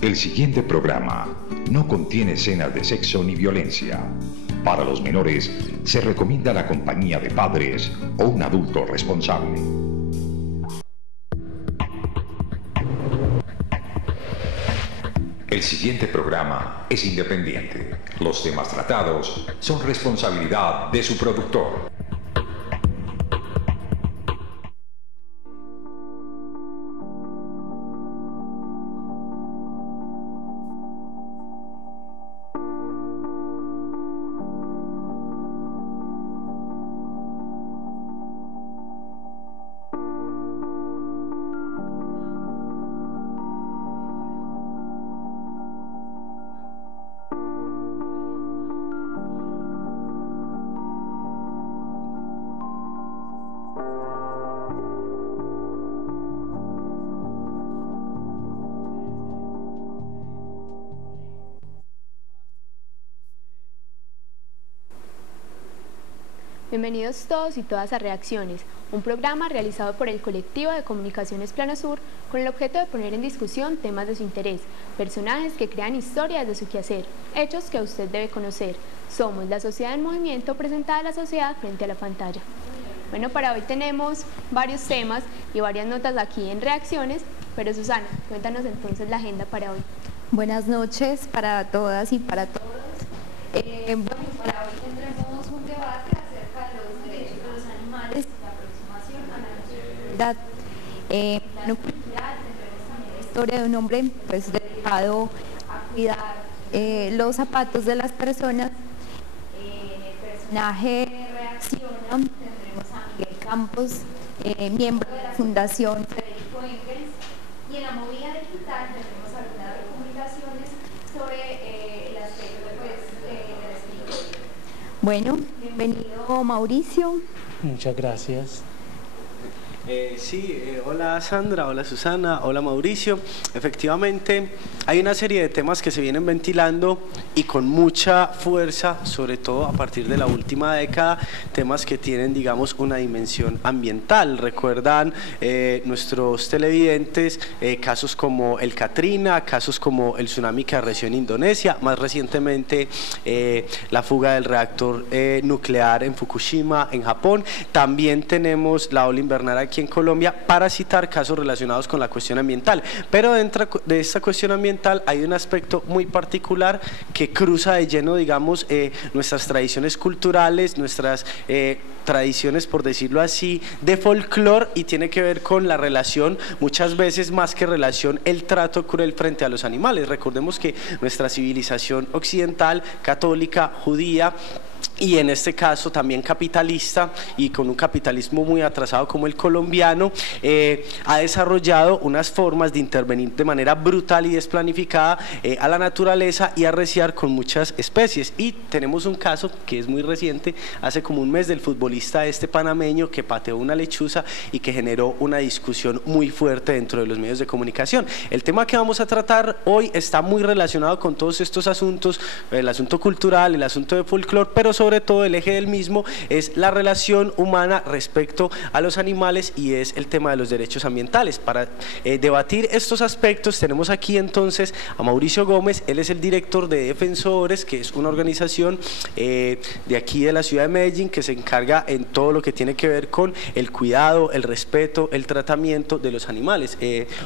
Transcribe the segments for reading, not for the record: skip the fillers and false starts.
El siguiente programa no contiene escenas de sexo ni violencia. Para los menores se recomienda la compañía de padres o un adulto responsable. El siguiente programa es independiente. Los temas tratados son responsabilidad de su productor. Bienvenidos todos y todas a Reacciones, un programa realizado por el colectivo de comunicaciones Plano Sur con el objeto de poner en discusión temas de su interés, personajes que crean historias de su quehacer, hechos que usted debe conocer. Somos la sociedad en movimiento presentada a la sociedad frente a la pantalla. Bueno, para hoy tenemos varios temas y varias notas aquí en Reacciones, pero Susana, cuéntanos entonces la agenda para hoy. Buenas noches para todas y para todos. Bueno, para hoy tendremos un debate acerca de los derechos de los animales y la aproximación a la naturalidad. En plano cultural tendremos también la historia de un hombre pues dedicado a cuidar los zapatos de las personas. El personaje reacciona, tendremos a Miguel Campos, miembro de la Fundación Federico Engels, y en la movida digital tendremos algunas recomendaciones sobre el aspecto de la espiritualidad. Bueno, bienvenido Mauricio. Muchas gracias. Hola Sandra, hola Susana, hola Mauricio. Efectivamente, hay una serie de temas que se vienen ventilando y con mucha fuerza, sobre todo a partir de la última década, temas que tienen, digamos, una dimensión ambiental. Recuerdan nuestros televidentes casos como el Katrina, casos como el tsunami que arreció en Indonesia, más recientemente la fuga del reactor nuclear en Fukushima, en Japón. También tenemos la ola invernal aquí en Colombia, para citar casos relacionados con la cuestión ambiental. Pero dentro de esta cuestión ambiental hay un aspecto muy particular que cruza de lleno, digamos, nuestras tradiciones culturales, nuestras tradiciones, por decirlo así, de folclore, y tiene que ver con la relación, muchas veces más que relación, el trato cruel frente a los animales. Recordemos que nuestra civilización occidental, católica, judía, y en este caso también capitalista y con un capitalismo muy atrasado como el colombiano, ha desarrollado unas formas de intervenir de manera brutal y desplanificada a la naturaleza y arreciar con muchas especies. Y tenemos un caso que es muy reciente, hace como un mes, del futbolista panameño que pateó una lechuza y que generó una discusión muy fuerte dentro de los medios de comunicación. El tema que vamos a tratar hoy está muy relacionado con todos estos asuntos, el asunto cultural, el asunto de folclore, pero sobre todo el eje del mismo es la relación humana respecto a los animales, y es el tema de los derechos ambientales. Para debatir estos aspectos tenemos aquí entonces a Mauricio Gómez. Él es el director de Defensores, que es una organización de aquí de la ciudad de Medellín que se encarga en todo lo que tiene que ver con el cuidado, el respeto, el tratamiento de los animales.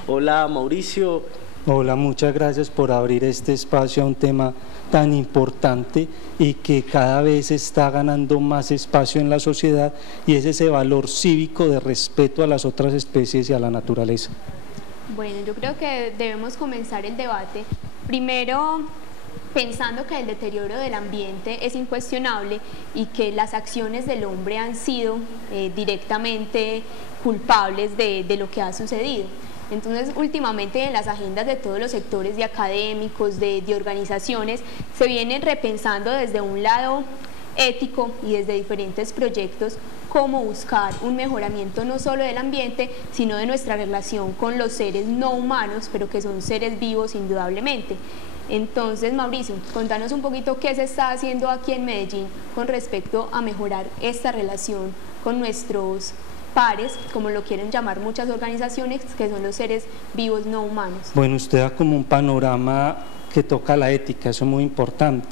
Hola Mauricio. Hola, muchas gracias por abrir este espacio a un tema tan importante y que cada vez está ganando más espacio en la sociedad, y es ese valor cívico de respeto a las otras especies y a la naturaleza. Bueno, yo creo que debemos comenzar el debate primero pensando que el deterioro del ambiente es incuestionable y que las acciones del hombre han sido directamente culpables de lo que ha sucedido. Entonces, últimamente en las agendas de todos los sectores, de académicos, de organizaciones, se vienen repensando desde un lado ético y desde diferentes proyectos cómo buscar un mejoramiento no solo del ambiente, sino de nuestra relación con los seres no humanos, pero que son seres vivos indudablemente. Entonces, Mauricio, contanos un poquito qué se está haciendo aquí en Medellín con respecto a mejorar esta relación con nuestros pares, como lo quieren llamar muchas organizaciones, que son los seres vivos no humanos. Bueno, usted da como un panorama que toca la ética, eso es muy importante.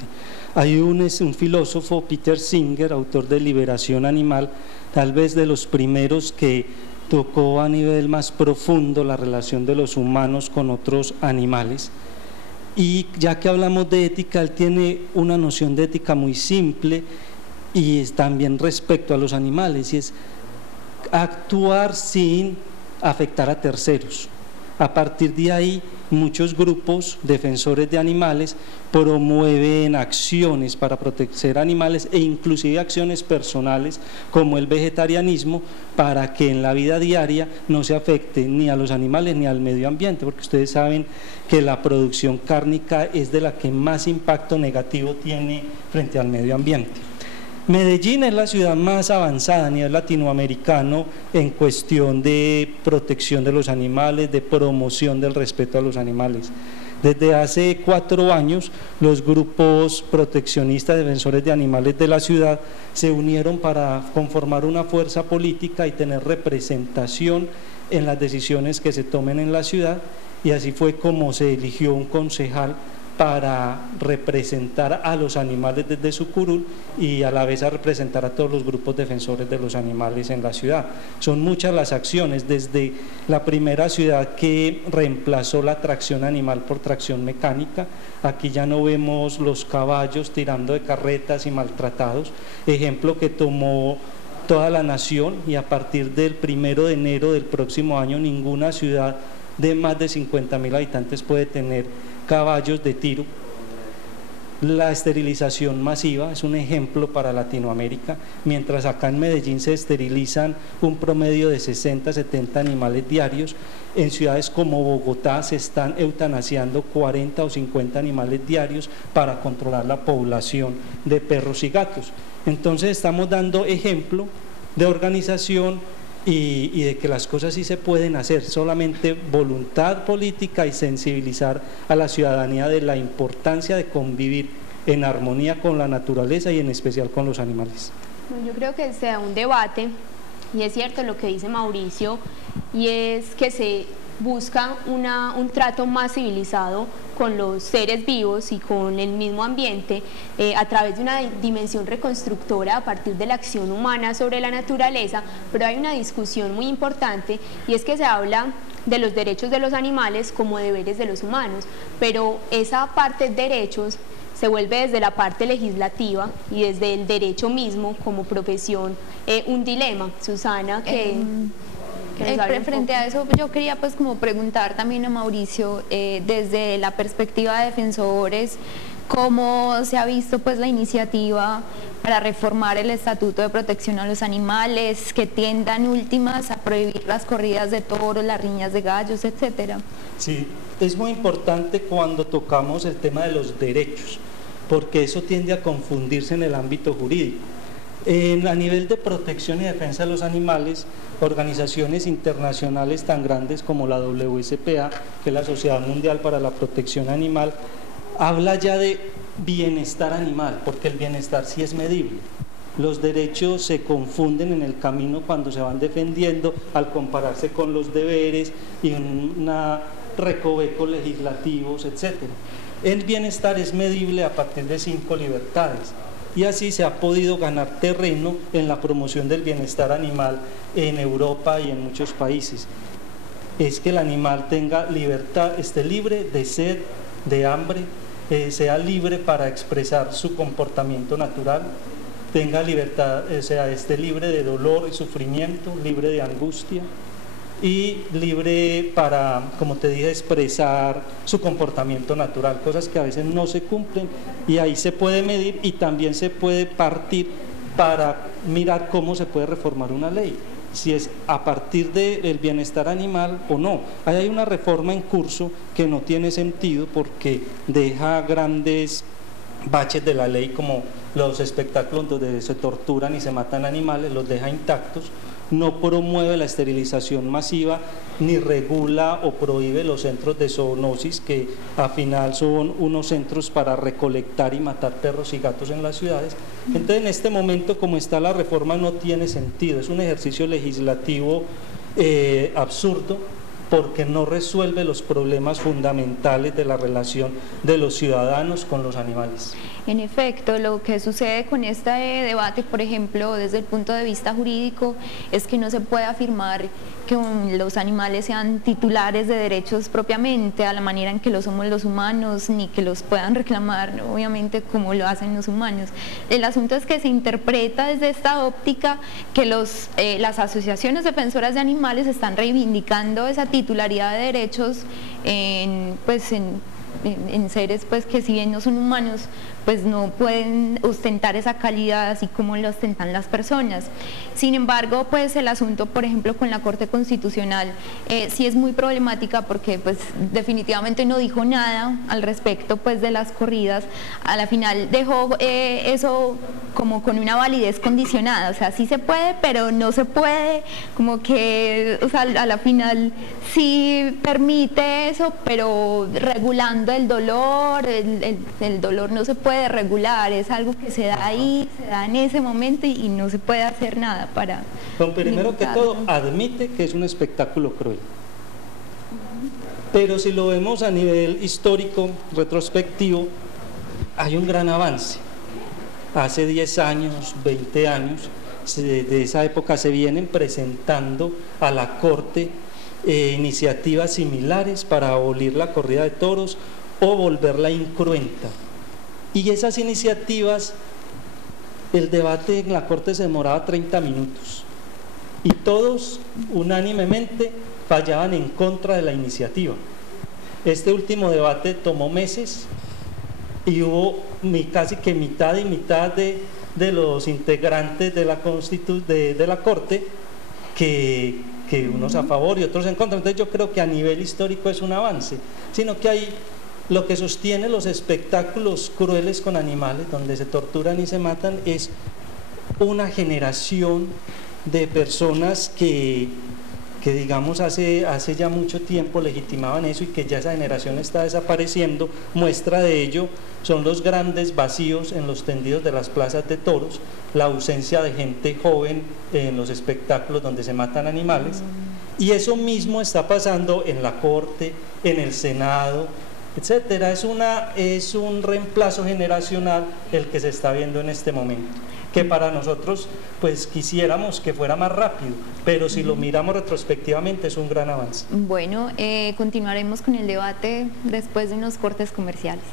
Hay un filósofo, Peter Singer, autor de Liberación Animal, tal vez de los primeros que tocó a nivel más profundo la relación de los humanos con otros animales. Y ya que hablamos de ética, él tiene una noción de ética muy simple y es también respecto a los animales, y es actuar sin afectar a terceros. A partir de ahí, muchos grupos defensores de animales promueven acciones para proteger animales e inclusive acciones personales como el vegetarianismo, para que en la vida diaria no se afecte ni a los animales ni al medio ambiente, porque ustedes saben que la producción cárnica es de la que más impacto negativo tiene frente al medio ambiente. Medellín es la ciudad más avanzada a nivel latinoamericano en cuestión de protección de los animales, de promoción del respeto a los animales. Desde hace 4 años, los grupos proteccionistas, defensores de animales de la ciudad, se unieron para conformar una fuerza política y tener representación en las decisiones que se tomen en la ciudad, y así fue como se eligió un concejal para representar a los animales desde su curul y a la vez a representar a todos los grupos defensores de los animales en la ciudad. Son muchas las acciones, desde la primera ciudad que reemplazó la tracción animal por tracción mecánica. Aquí ya no vemos los caballos tirando de carretas y maltratados, ejemplo que tomó toda la nación, y a partir del 1 de enero del próximo año ninguna ciudad de más de 50.000 habitantes puede tener caballos de tiro. La esterilización masiva es un ejemplo para Latinoamérica, mientras acá en Medellín se esterilizan un promedio de 60-70 animales diarios. En ciudades como Bogotá se están eutanasiando 40 o 50 animales diarios para controlar la población de perros y gatos. Entonces estamos dando ejemplo de organización y de que las cosas sí se pueden hacer, solamente voluntad política y sensibilizar a la ciudadanía de la importancia de convivir en armonía con la naturaleza y en especial con los animales. Yo creo que se da un debate, y es cierto lo que dice Mauricio, y es que se busca un trato más civilizado con los seres vivos y con el mismo ambiente a través de una dimensión reconstructora a partir de la acción humana sobre la naturaleza, pero hay una discusión muy importante, y es que se habla de los derechos de los animales como deberes de los humanos, pero esa parte de derechos se vuelve desde la parte legislativa y desde el derecho mismo como profesión un dilema. Susana, frente a eso yo quería pues como preguntar también a Mauricio, desde la perspectiva de defensores, cómo se ha visto pues la iniciativa para reformar el Estatuto de Protección a los Animales, que tiendan últimas a prohibir las corridas de toros, las riñas de gallos, etcétera. Sí, es muy importante cuando tocamos el tema de los derechos, porque eso tiende a confundirse en el ámbito jurídico. A nivel de protección y defensa de los animales, organizaciones internacionales tan grandes como la WSPA, que es la Sociedad Mundial para la Protección Animal, habla ya de bienestar animal, porque el bienestar sí es medible. Los derechos se confunden en el camino cuando se van defendiendo al compararse con los deberes y recovecos legislativos, etc. El bienestar es medible a partir de 5 libertades. Y así se ha podido ganar terreno en la promoción del bienestar animal en Europa y en muchos países. Es que el animal tenga libertad, esté libre de sed, de hambre, sea libre para expresar su comportamiento natural, tenga libertad, esté libre de dolor y sufrimiento, libre de angustia, y libre para, como te dije, expresar su comportamiento natural, cosas que a veces no se cumplen, y ahí se puede medir y también se puede partir para mirar cómo se puede reformar una ley, si es a partir del bienestar animal o no. Ahí hay una reforma en curso que no tiene sentido porque deja grandes baches de la ley, como los espectáculos donde se torturan y se matan animales, los deja intactos, no promueve la esterilización masiva ni regula o prohíbe los centros de zoonosis, que al final son unos centros para recolectar y matar perros y gatos en las ciudades. Entonces, en este momento, como está la reforma, no tiene sentido, es un ejercicio legislativo absurdo, porque no resuelve los problemas fundamentales de la relación de los ciudadanos con los animales. En efecto, lo que sucede con este debate, por ejemplo, desde el punto de vista jurídico, es que no se puede afirmar que los animales sean titulares de derechos propiamente, a la manera en que lo somos los humanos, ni que los puedan reclamar, obviamente, como lo hacen los humanos. El asunto es que se interpreta desde esta óptica que las asociaciones defensoras de animales están reivindicando esa titularidad de derechos en seres pues que si bien no son humanos, pues no pueden ostentar esa calidad así como lo ostentan las personas. Sin embargo, pues el asunto, por ejemplo, con la Corte Constitucional sí es muy problemática, porque pues definitivamente no dijo nada al respecto pues de las corridas. A la final dejó eso como con una validez condicionada, o sea, sí se puede, pero no se puede, como que, o sea, a la final sí permite eso, pero regulando el dolor. El dolor no se puede regular, es algo que se da ahí, se da en ese momento y no se puede hacer nada para... Bueno, primero que todo, admite que es un espectáculo cruel. Pero si lo vemos a nivel histórico, retrospectivo, hay un gran avance. Hace 10 años, 20 años, de esa época se vienen presentando a la Corte iniciativas similares para abolir la corrida de toros o volverla incruenta. Y esas iniciativas, el debate en la Corte se demoraba 30 minutos y todos unánimemente fallaban en contra de la iniciativa. Este último debate tomó meses y hubo casi que mitad y mitad de los integrantes de la Corte que unos a favor y otros en contra. Entonces yo creo que a nivel histórico es un avance, sino que hay lo que sostiene los espectáculos crueles con animales, donde se torturan y se matan, es una generación de personas que digamos hace ya mucho tiempo legitimaban eso y que ya esa generación está desapareciendo. Muestra de ello son los grandes vacíos en los tendidos de las plazas de toros, la ausencia de gente joven en los espectáculos donde se matan animales, y eso mismo está pasando en la Corte, en el Senado, etcétera. Es un reemplazo generacional el que se está viendo en este momento, que para nosotros pues quisiéramos que fuera más rápido, pero si lo miramos retrospectivamente es un gran avance. Bueno, continuaremos con el debate después de unos cortes comerciales.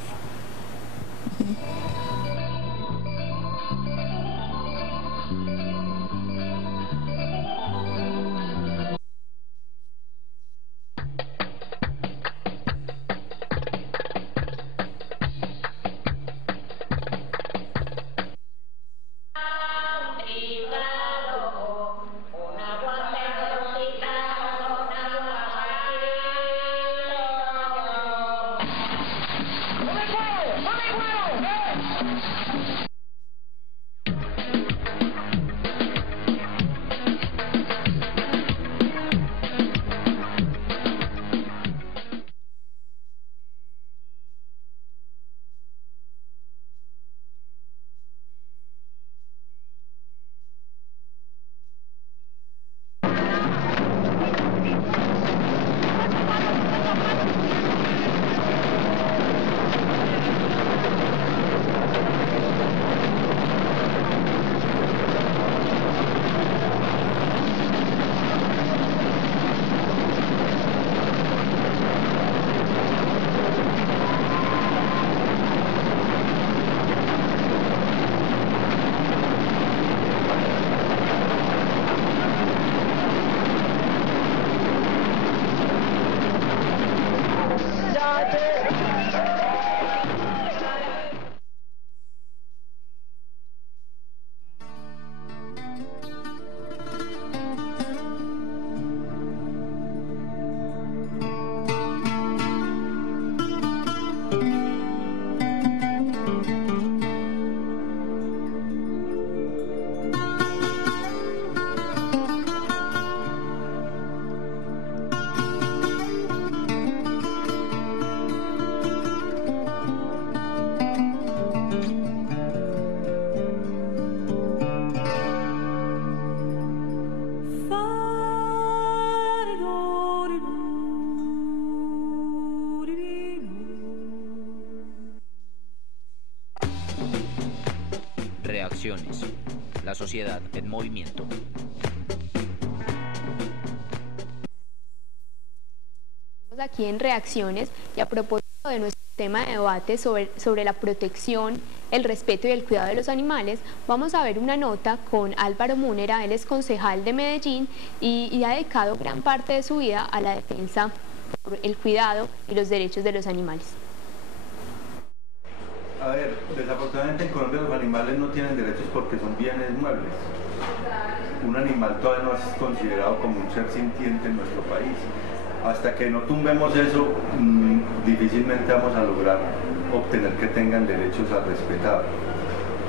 Reacciones. La sociedad en movimiento. Estamos aquí en Reacciones y a propósito de nuestro tema de debate sobre la protección, el respeto y el cuidado de los animales, vamos a ver una nota con Álvaro Múnera. Él es concejal de Medellín y ha dedicado gran parte de su vida a la defensa por el cuidado y los derechos de los animales. A ver, desafortunadamente en Colombia los animales no tienen derechos porque son bienes muebles. Un animal todavía no es considerado como un ser sintiente en nuestro país. Hasta que no tumbemos eso, difícilmente vamos a lograr obtener que tengan derechos a respetar.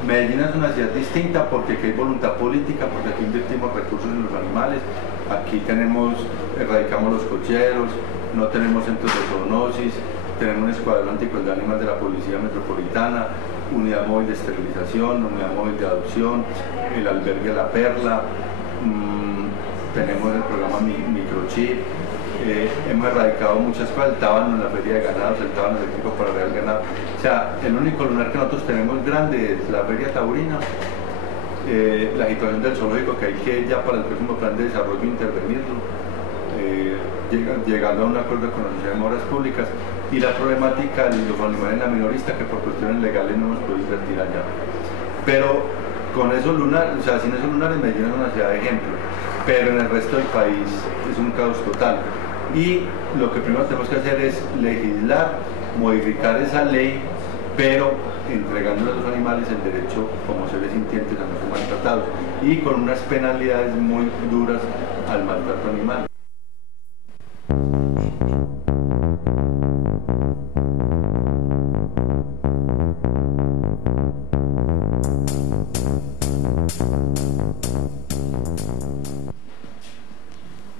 Medellín es una ciudad distinta porque aquí hay voluntad política, porque aquí invertimos recursos en los animales, aquí erradicamos los cocheros, no tenemos centros de zoonosis, tenemos un escuadrón anticrueldad animal de la Policía Metropolitana, unidad móvil de esterilización, unidad móvil de adopción, el albergue La Perla, tenemos el programa Microchip. Hemos erradicado muchas cosas, el tábano en la feria de ganados, el tábano eléctrico para regar ganado. O sea, el único lunar que nosotros tenemos grande es la feria taurina, la situación del zoológico, que hay que ya para el próximo plan de desarrollo intervenirlo, llegando a un acuerdo con la Sociedad de Obras Públicas, y la problemática de los animales en la minorista, que por cuestiones legales no hemos podido invertir allá. Pero con esos lunares, o sea, sin esos lunares Medellín es una ciudad de ejemplo, pero en el resto del país es un caos total. Y lo que primero tenemos que hacer es legislar, modificar esa ley, pero entregándole a los animales el derecho como seres sintientes a no ser maltratados y con unas penalidades muy duras al maltrato animal.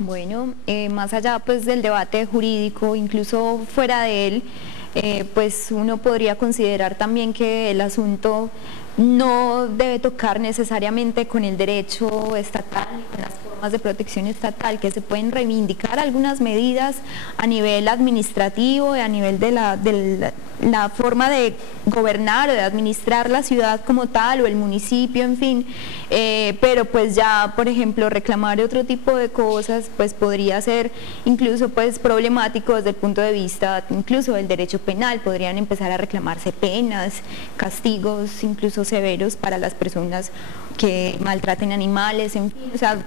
Bueno, más allá pues del debate jurídico, incluso fuera de él, pues uno podría considerar también que el asunto no debe tocar necesariamente con el derecho estatal, con las formas de protección estatal, que se pueden reivindicar algunas medidas a nivel administrativo, a nivel de la forma de gobernar o de administrar la ciudad como tal o el municipio, en fin, pero pues ya, por ejemplo, reclamar otro tipo de cosas pues podría ser incluso pues problemático desde el punto de vista incluso del derecho penal. Podrían empezar a reclamarse penas, castigos incluso severos para las personas que maltraten animales, en fin, o sea,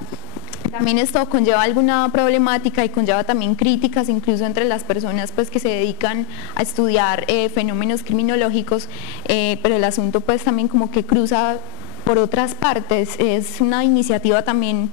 también esto conlleva alguna problemática y conlleva también críticas incluso entre las personas pues que se dedican a estudiar fenómenos criminológicos, pero el asunto pues también como que cruza por otras partes. Es una iniciativa también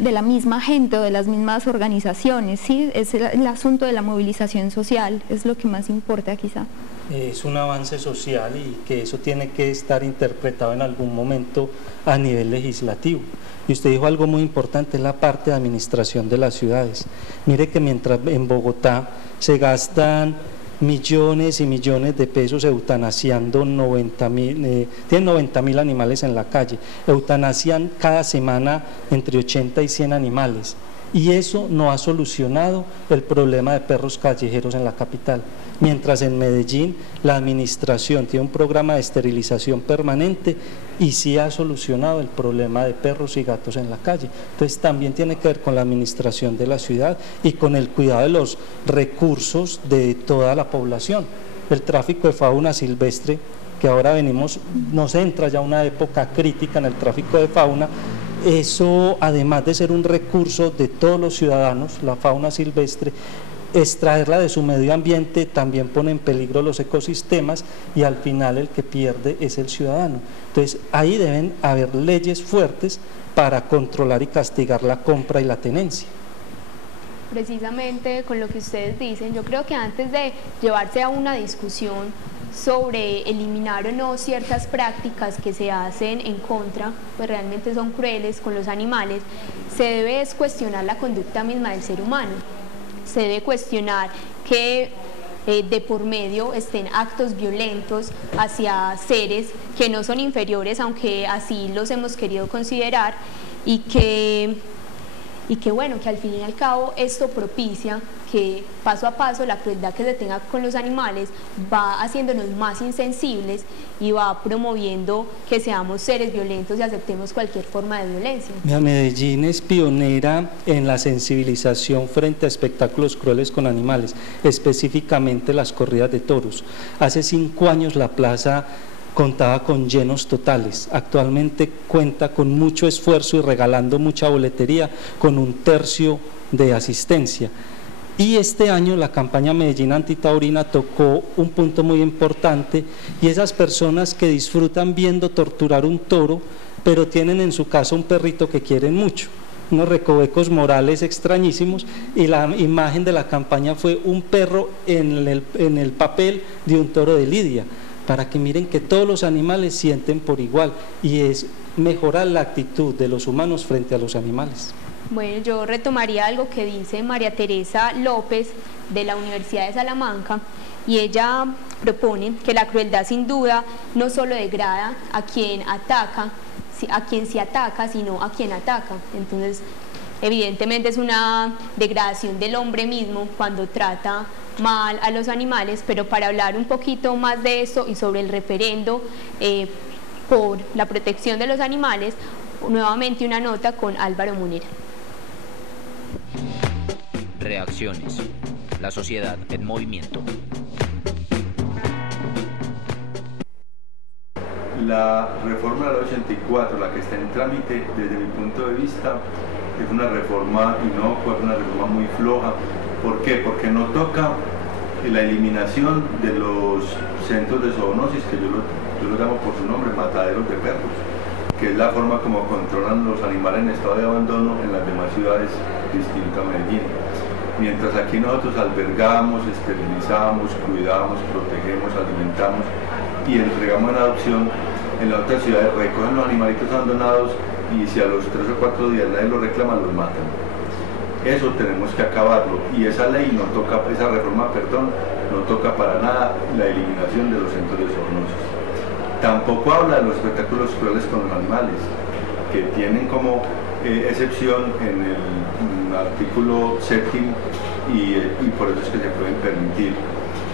de la misma gente o de las mismas organizaciones, ¿sí? Es el asunto de la movilización social, es lo que más importa quizá. Es un avance social y que eso tiene que estar interpretado en algún momento a nivel legislativo. Y usted dijo algo muy importante, es la parte de administración de las ciudades. Mire que mientras en Bogotá se gastan millones y millones de pesos eutanasiando 90.000 animales en la calle, eutanasian cada semana entre 80 y 100 animales. Y eso no ha solucionado el problema de perros callejeros en la capital. Mientras en Medellín la administración tiene un programa de esterilización permanente y sí ha solucionado el problema de perros y gatos en la calle. Entonces también tiene que ver con la administración de la ciudad y con el cuidado de los recursos de toda la población. El tráfico de fauna silvestre, que ahora nos entra ya una época crítica en el tráfico de fauna. Eso, además de ser un recurso de todos los ciudadanos, la fauna silvestre, extraerla de su medio ambiente también pone en peligro los ecosistemas y al final el que pierde es el ciudadano. Entonces ahí deben haber leyes fuertes para controlar y castigar la compra y la tenencia. Precisamente con lo que ustedes dicen, yo creo que antes de llevarse a una discusión sobre eliminar o no ciertas prácticas que se hacen en contra, pues realmente son crueles con los animales, se debe cuestionar la conducta misma del ser humano. Se debe cuestionar que de por medio estén actos violentos hacia seres que no son inferiores, aunque así los hemos querido considerar, y que bueno, que al fin y al cabo esto propicia que paso a paso la crueldad que se tenga con los animales va haciéndonos más insensibles y va promoviendo que seamos seres violentos y aceptemos cualquier forma de violencia. Medellín es pionera en la sensibilización frente a espectáculos crueles con animales, específicamente las corridas de toros. Hace 5 años la plaza contaba con llenos totales, actualmente cuenta con mucho esfuerzo y regalando mucha boletería con 1/3 de asistencia. Y este año la campaña Medellín Antitaurina tocó un punto muy importante, y esas personas que disfrutan viendo torturar un toro, pero tienen en su casa un perrito que quieren mucho, unos recovecos morales extrañísimos, y la imagen de la campaña fue un perro en el papel de un toro de lidia, para que miren que todos los animales sienten por igual, y es mejorar la actitud de los humanos frente a los animales. Bueno, yo retomaría algo que dice María Teresa López de la Universidad de Salamanca, y ella propone que la crueldad sin duda no solo degrada a quien se ataca, sino a quien ataca. Entonces, evidentemente es una degradación del hombre mismo cuando trata mal a los animales, pero para hablar un poquito más de eso y sobre el referendo por la protección de los animales, nuevamente una nota con Álvaro Munera. Reacciones. La sociedad en movimiento. La reforma de la 84, la que está en trámite, desde mi punto de vista, es una reforma inocua, es una reforma muy floja. ¿Por qué? Porque no toca la eliminación de los centros de zoonosis, que yo lo llamo por su nombre, mataderos de perros, que es la forma como controlan los animales en estado de abandono en las demás ciudades distintas a Medellín. Mientras aquí nosotros albergamos, esterilizamos, cuidamos, protegemos, alimentamos y entregamos en adopción, en las otras ciudades recogen los animalitos abandonados y si a los 3 o 4 días nadie los reclama, los matan. Eso tenemos que acabarlo, y esa ley no toca, esa reforma, perdón, no toca para nada la eliminación de los centros de zoonosis. Tampoco habla de los espectáculos crueles con los animales, que tienen como excepción en el artículo 7º y por eso es que se pueden permitir.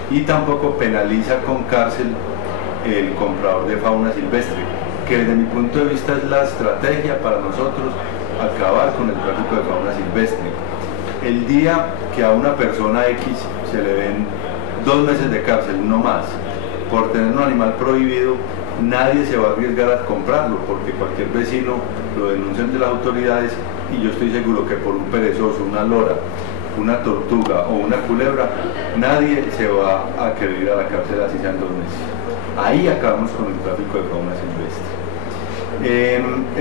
Y tampoco penaliza con cárcel el comprador de fauna silvestre, que desde mi punto de vista es la estrategia para nosotros acabar con el tráfico de fauna silvestre. El día que a una persona X se le den 2 meses de cárcel, no más, por tener un animal prohibido, nadie se va a arriesgar a comprarlo, porque cualquier vecino lo denuncia ante las autoridades, y yo estoy seguro que por un perezoso, una lora, una tortuga o una culebra, nadie se va a querer ir a la cárcel así sean 2 meses. Ahí acabamos con el tráfico de fauna silvestre.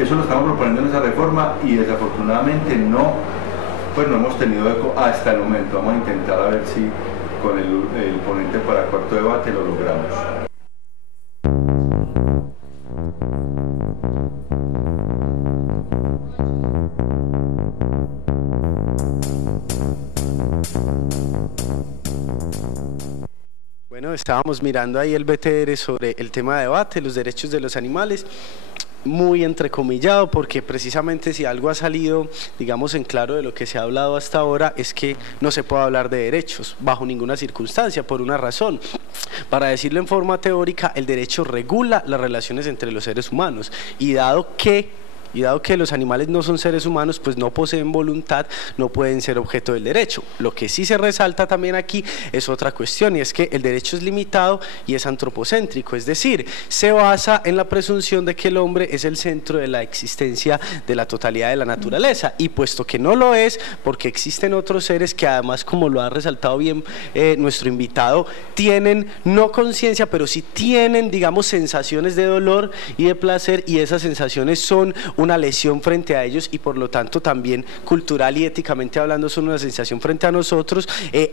Eso lo estamos proponiendo en esa reforma y desafortunadamente no hemos tenido eco hasta el momento. Vamos a intentar a ver si con el ponente para cuarto debate lo logramos. Bueno, estábamos mirando ahí el BTR sobre el tema de debate, los derechos de los animales, muy entrecomillado, porque precisamente si algo ha salido, digamos, en claro de lo que se ha hablado hasta ahora, es que no se puede hablar de derechos bajo ninguna circunstancia, por una razón. Para decirlo en forma teórica, el derecho regula las relaciones entre los seres humanos, y dado que los animales no son seres humanos, pues no poseen voluntad, no pueden ser objeto del derecho. Lo que sí se resalta también aquí es otra cuestión, y es que el derecho es limitado y es antropocéntrico, es decir, se basa en la presunción de que el hombre es el centro de la existencia de la totalidad de la naturaleza, y puesto que no lo es, porque existen otros seres que además, como lo ha resaltado bien nuestro invitado, tienen no conciencia, pero sí tienen, digamos, sensaciones de dolor y de placer, y esas sensaciones son una lesión frente a ellos, y por lo tanto también cultural y éticamente hablando son una sensación frente a nosotros.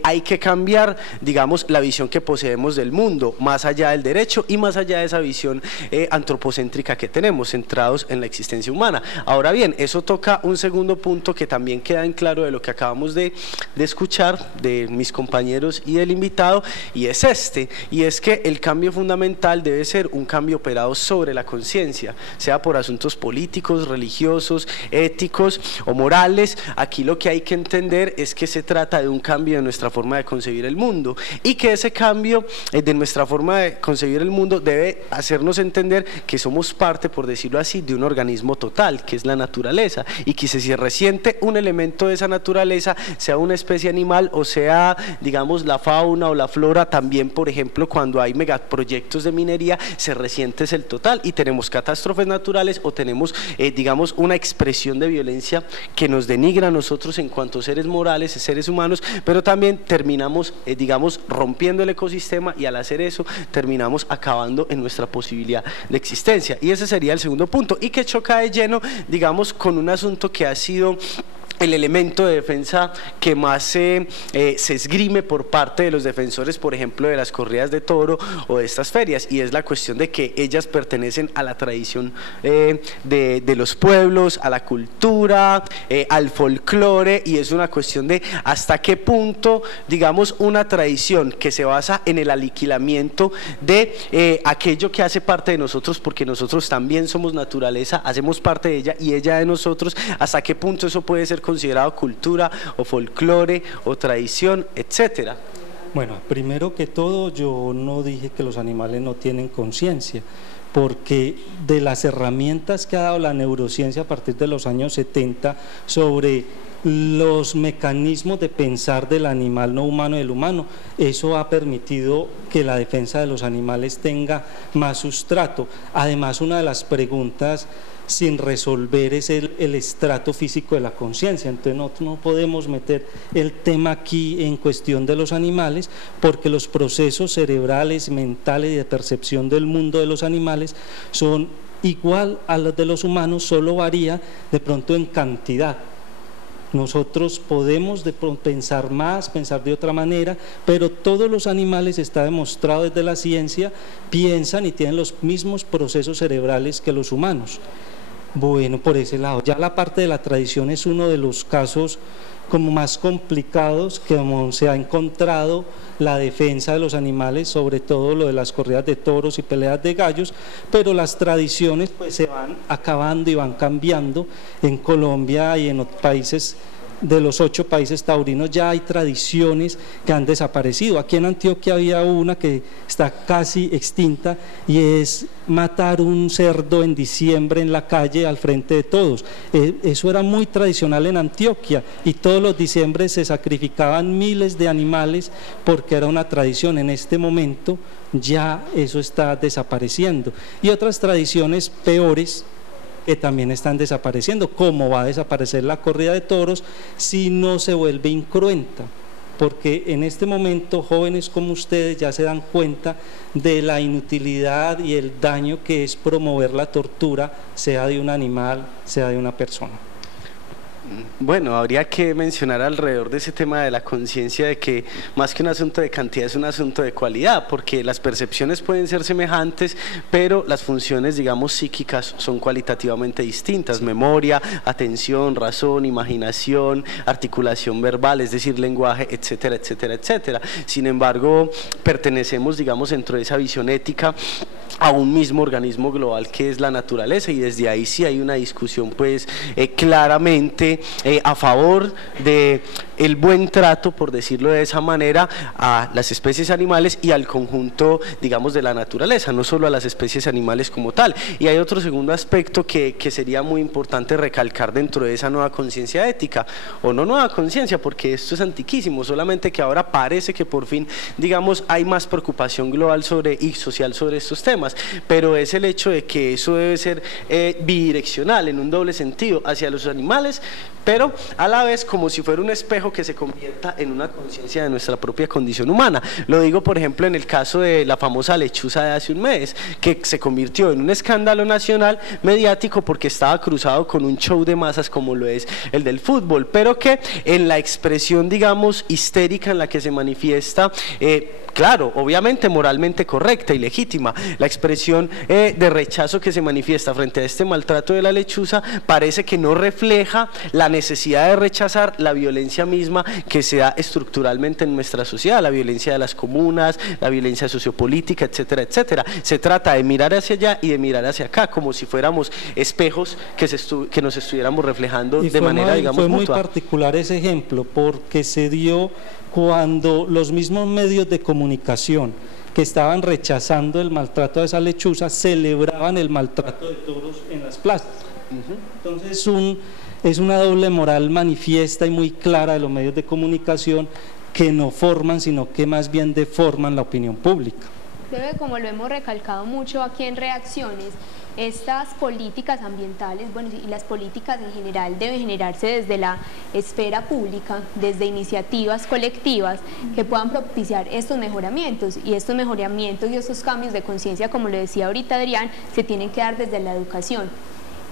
Hay que cambiar, digamos, la visión que poseemos del mundo, más allá del derecho y más allá de esa visión antropocéntrica que tenemos, centrados en la existencia humana. Ahora bien, eso toca un segundo punto que también queda en claro de lo que acabamos de escuchar de mis compañeros y del invitado, y es que el cambio fundamental debe ser un cambio operado sobre la conciencia, sea por asuntos políticos, políticos, religiosos, éticos o morales. Aquí lo que hay que entender es que se trata de un cambio de nuestra forma de concebir el mundo, y que ese cambio de nuestra forma de concebir el mundo debe hacernos entender que somos parte, por decirlo así, de un organismo total, que es la naturaleza, y que si se resiente un elemento de esa naturaleza, sea una especie animal o sea, digamos, la fauna o la flora, también, por ejemplo, cuando hay megaproyectos de minería, se resiente es el total, y tenemos catástrofes naturales o tenemos, digamos, una expresión de violencia que nos denigra a nosotros en cuanto a seres morales, seres humanos, pero también terminamos, digamos, rompiendo el ecosistema, y al hacer eso terminamos acabando en nuestra posibilidad de existencia. Y ese sería el segundo punto, y que choca de lleno, digamos, con un asunto que ha sido el elemento de defensa que más se esgrime por parte de los defensores, por ejemplo, de las corridas de toro o de estas ferias, y es la cuestión de que ellas pertenecen a la tradición de los pueblos, a la cultura, al folclore, y es una cuestión de hasta qué punto, digamos, una tradición que se basa en el aniquilamiento de aquello que hace parte de nosotros, porque nosotros también somos naturaleza, hacemos parte de ella y ella de nosotros, hasta qué punto eso puede ser considerado cultura o folclore o tradición, etcétera. Bueno, primero que todo, yo no dije que los animales no tienen conciencia, porque de las herramientas que ha dado la neurociencia a partir de los años 70 sobre los mecanismos de pensar del animal no humano y del humano, eso ha permitido que la defensa de los animales tenga más sustrato. Además, una de las preguntas sin resolver es el estrato físico de la conciencia. Entonces no podemos meter el tema aquí en cuestión de los animales, porque los procesos cerebrales, mentales y de percepción del mundo de los animales son igual a los de los humanos, solo varía de pronto en cantidad. Nosotros podemos pensar más, pensar de otra manera, pero todos los animales, está demostrado desde la ciencia, piensan y tienen los mismos procesos cerebrales que los humanos. Bueno, por ese lado, ya la parte de la tradición es uno de los casos como más complicados que se ha encontrado la defensa de los animales, sobre todo lo de las corridas de toros y peleas de gallos, pero las tradiciones pues se van acabando y van cambiando. En Colombia y en otros países, de los 8 países taurinos, ya hay tradiciones que han desaparecido. Aquí en Antioquia había una que está casi extinta, y es matar un cerdo en diciembre en la calle al frente de todos. Eso era muy tradicional en Antioquia, y todos los diciembres se sacrificaban miles de animales porque era una tradición. En este momento ya eso está desapareciendo, y otras tradiciones peores que también están desapareciendo, como va a desaparecer la corrida de toros si no se vuelve incruenta, porque en este momento jóvenes como ustedes ya se dan cuenta de la inutilidad y el daño que es promover la tortura, sea de un animal, sea de una persona. Bueno, habría que mencionar alrededor de ese tema de la conciencia de que más que un asunto de cantidad es un asunto de cualidad, porque las percepciones pueden ser semejantes, pero las funciones, digamos, psíquicas son cualitativamente distintas: memoria, atención, razón, imaginación, articulación verbal, es decir, lenguaje, etcétera, etcétera, etcétera. Sin embargo, pertenecemos, digamos, dentro de esa visión ética a un mismo organismo global que es la naturaleza, y desde ahí sí hay una discusión pues claramente a favor de el buen trato, por decirlo de esa manera, a las especies animales y al conjunto, digamos, de la naturaleza, no solo a las especies animales como tal. Y hay otro segundo aspecto que sería muy importante recalcar dentro de esa nueva conciencia ética, o no nueva conciencia, porque esto es antiquísimo, solamente que ahora parece que por fin, digamos, hay más preocupación global y social sobre estos temas, pero es el hecho de que eso debe ser bidireccional, en un doble sentido, hacia los animales, pero a la vez como si fuera un espejo que se convierta en una conciencia de nuestra propia condición humana. Lo digo, por ejemplo, en el caso de la famosa lechuza de hace un mes, que se convirtió en un escándalo nacional mediático porque estaba cruzado con un show de masas como lo es el del fútbol, pero que en la expresión, digamos, histérica en la que se manifiesta, claro, obviamente moralmente correcta y legítima. La expresión de rechazo que se manifiesta frente a este maltrato de la lechuza parece que no refleja la necesidad de rechazar la violencia misma que se da estructuralmente en nuestra sociedad, la violencia de las comunas, la violencia sociopolítica, etcétera, etcétera. Se trata de mirar hacia allá y de mirar hacia acá, como si fuéramos espejos que nos estuviéramos reflejando de manera, digamos, fue mutua. Muy particular ese ejemplo, porque se dio cuando los mismos medios de comunicación que estaban rechazando el maltrato de esa lechuza celebraban el maltrato de toros en las plazas. Entonces es una doble moral manifiesta y muy clara de los medios de comunicación, que no forman, sino que más bien deforman la opinión pública. Como lo hemos recalcado mucho aquí en Reacciones, estas políticas ambientales, bueno, y las políticas en general deben generarse desde la esfera pública, desde iniciativas colectivas que puedan propiciar estos mejoramientos, y estos mejoramientos y estos cambios de conciencia, como lo decía ahorita Adrián, se tienen que dar desde la educación.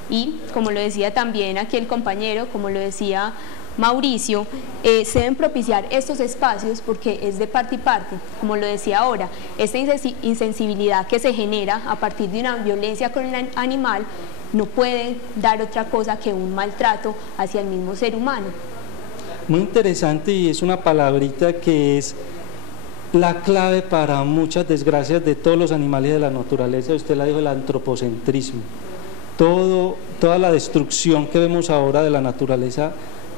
Y como lo decía también aquí el compañero, como lo decía Mauricio, se deben propiciar estos espacios porque es de parte y parte, como lo decía ahora, esta insensibilidad que se genera a partir de una violencia con el animal no puede dar otra cosa que un maltrato hacia el mismo ser humano. Muy interesante, y es una palabrita que es la clave para muchas desgracias de todos los animales de la naturaleza. Usted la dijo, el antropocentrismo. Toda la destrucción que vemos ahora de la naturaleza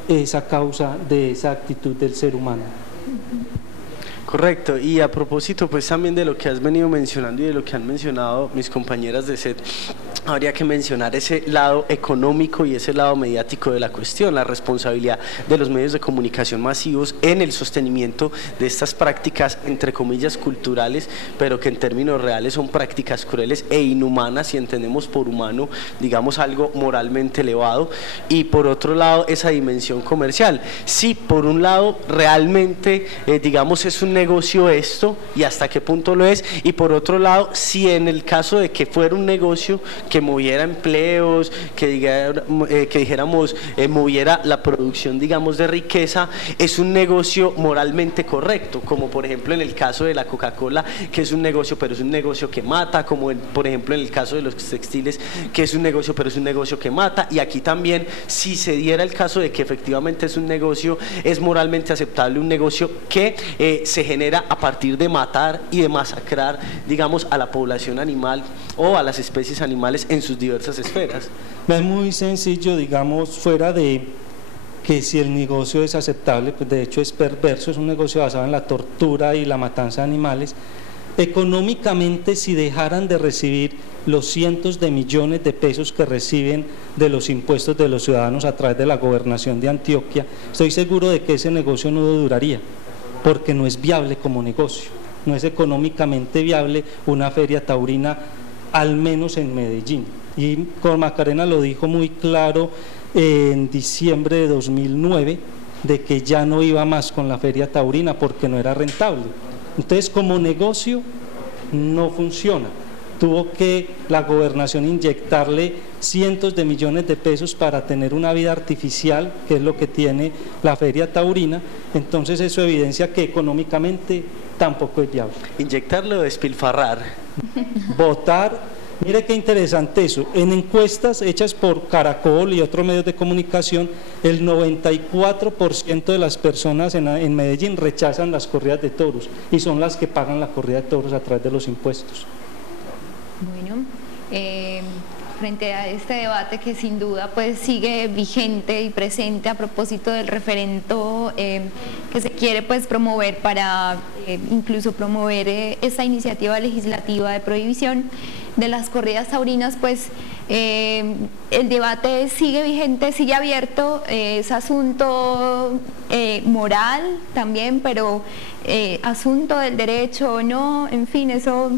es a causa de esa actitud del ser humano. Correcto, y a propósito pues también de lo que has venido mencionando y de lo que han mencionado mis compañeras de SED, habría que mencionar ese lado económico y ese lado mediático de la cuestión, la responsabilidad de los medios de comunicación masivos en el sostenimiento de estas prácticas, entre comillas, culturales, pero que en términos reales son prácticas crueles e inhumanas, si entendemos por humano, digamos, algo moralmente elevado. Y por otro lado, esa dimensión comercial. Sí, por un lado, realmente, digamos, es un negocio esto, y hasta qué punto lo es, y por otro lado, si en el caso de que fuera un negocio que moviera empleos, que dijéramos moviera la producción, digamos, de riqueza, es un negocio moralmente correcto, como por ejemplo en el caso de la Coca-Cola, que es un negocio, pero es un negocio que mata, como por ejemplo en el caso de los textiles, que es un negocio, pero es un negocio que mata. Y aquí también, si se diera el caso de que efectivamente es un negocio, es moralmente aceptable un negocio que se genera a partir de matar y de masacrar, digamos, a la población animal o a las especies animales en sus diversas esferas. Es muy sencillo, digamos, fuera de que si el negocio es aceptable, pues de hecho es perverso, es un negocio basado en la tortura y la matanza de animales. Económicamente, si dejaran de recibir los cientos de millones de pesos que reciben de los impuestos de los ciudadanos a través de la gobernación de Antioquia, estoy seguro de que ese negocio no duraría, porque no es viable como negocio, no es económicamente viable una feria taurina, al menos en Medellín. Y con Macarena lo dijo muy claro en diciembre de 2009, de que ya no iba más con la feria taurina porque no era rentable. Entonces, como negocio no funciona. Tuvo que la gobernación inyectarle cientos de millones de pesos para tener una vida artificial, que es lo que tiene la feria taurina. Entonces eso evidencia que económicamente tampoco es viable. Inyectarle o despilfarrar. Votar, mire qué interesante eso, en encuestas hechas por Caracol y otros medios de comunicación, el 94% de las personas en Medellín rechazan las corridas de toros, y son las que pagan la corrida de toros a través de los impuestos. Bueno, frente a este debate que sin duda pues sigue vigente y presente a propósito del referendo que se quiere pues promover para incluso promover esta iniciativa legislativa de prohibición de las corridas taurinas, pues el debate sigue vigente, sigue abierto, es asunto moral también, pero asunto del derecho o no, en fin, eso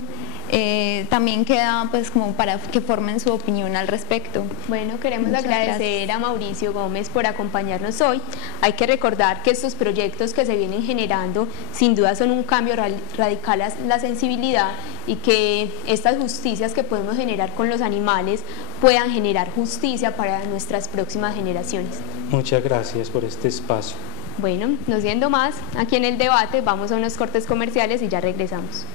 también queda pues como para que formen su opinión al respecto. Bueno, queremos Muchas agradecer a Mauricio Gómez por acompañarnos hoy. Hay que recordar que estos proyectos que se vienen generando sin duda son un cambio radical a la sensibilidad, y que estas justicias que podemos generar con los animales puedan generar justicia para nuestras próximas generaciones. Muchas gracias por este espacio. Bueno, no siendo más, aquí en el debate vamos a unos cortes comerciales y ya regresamos.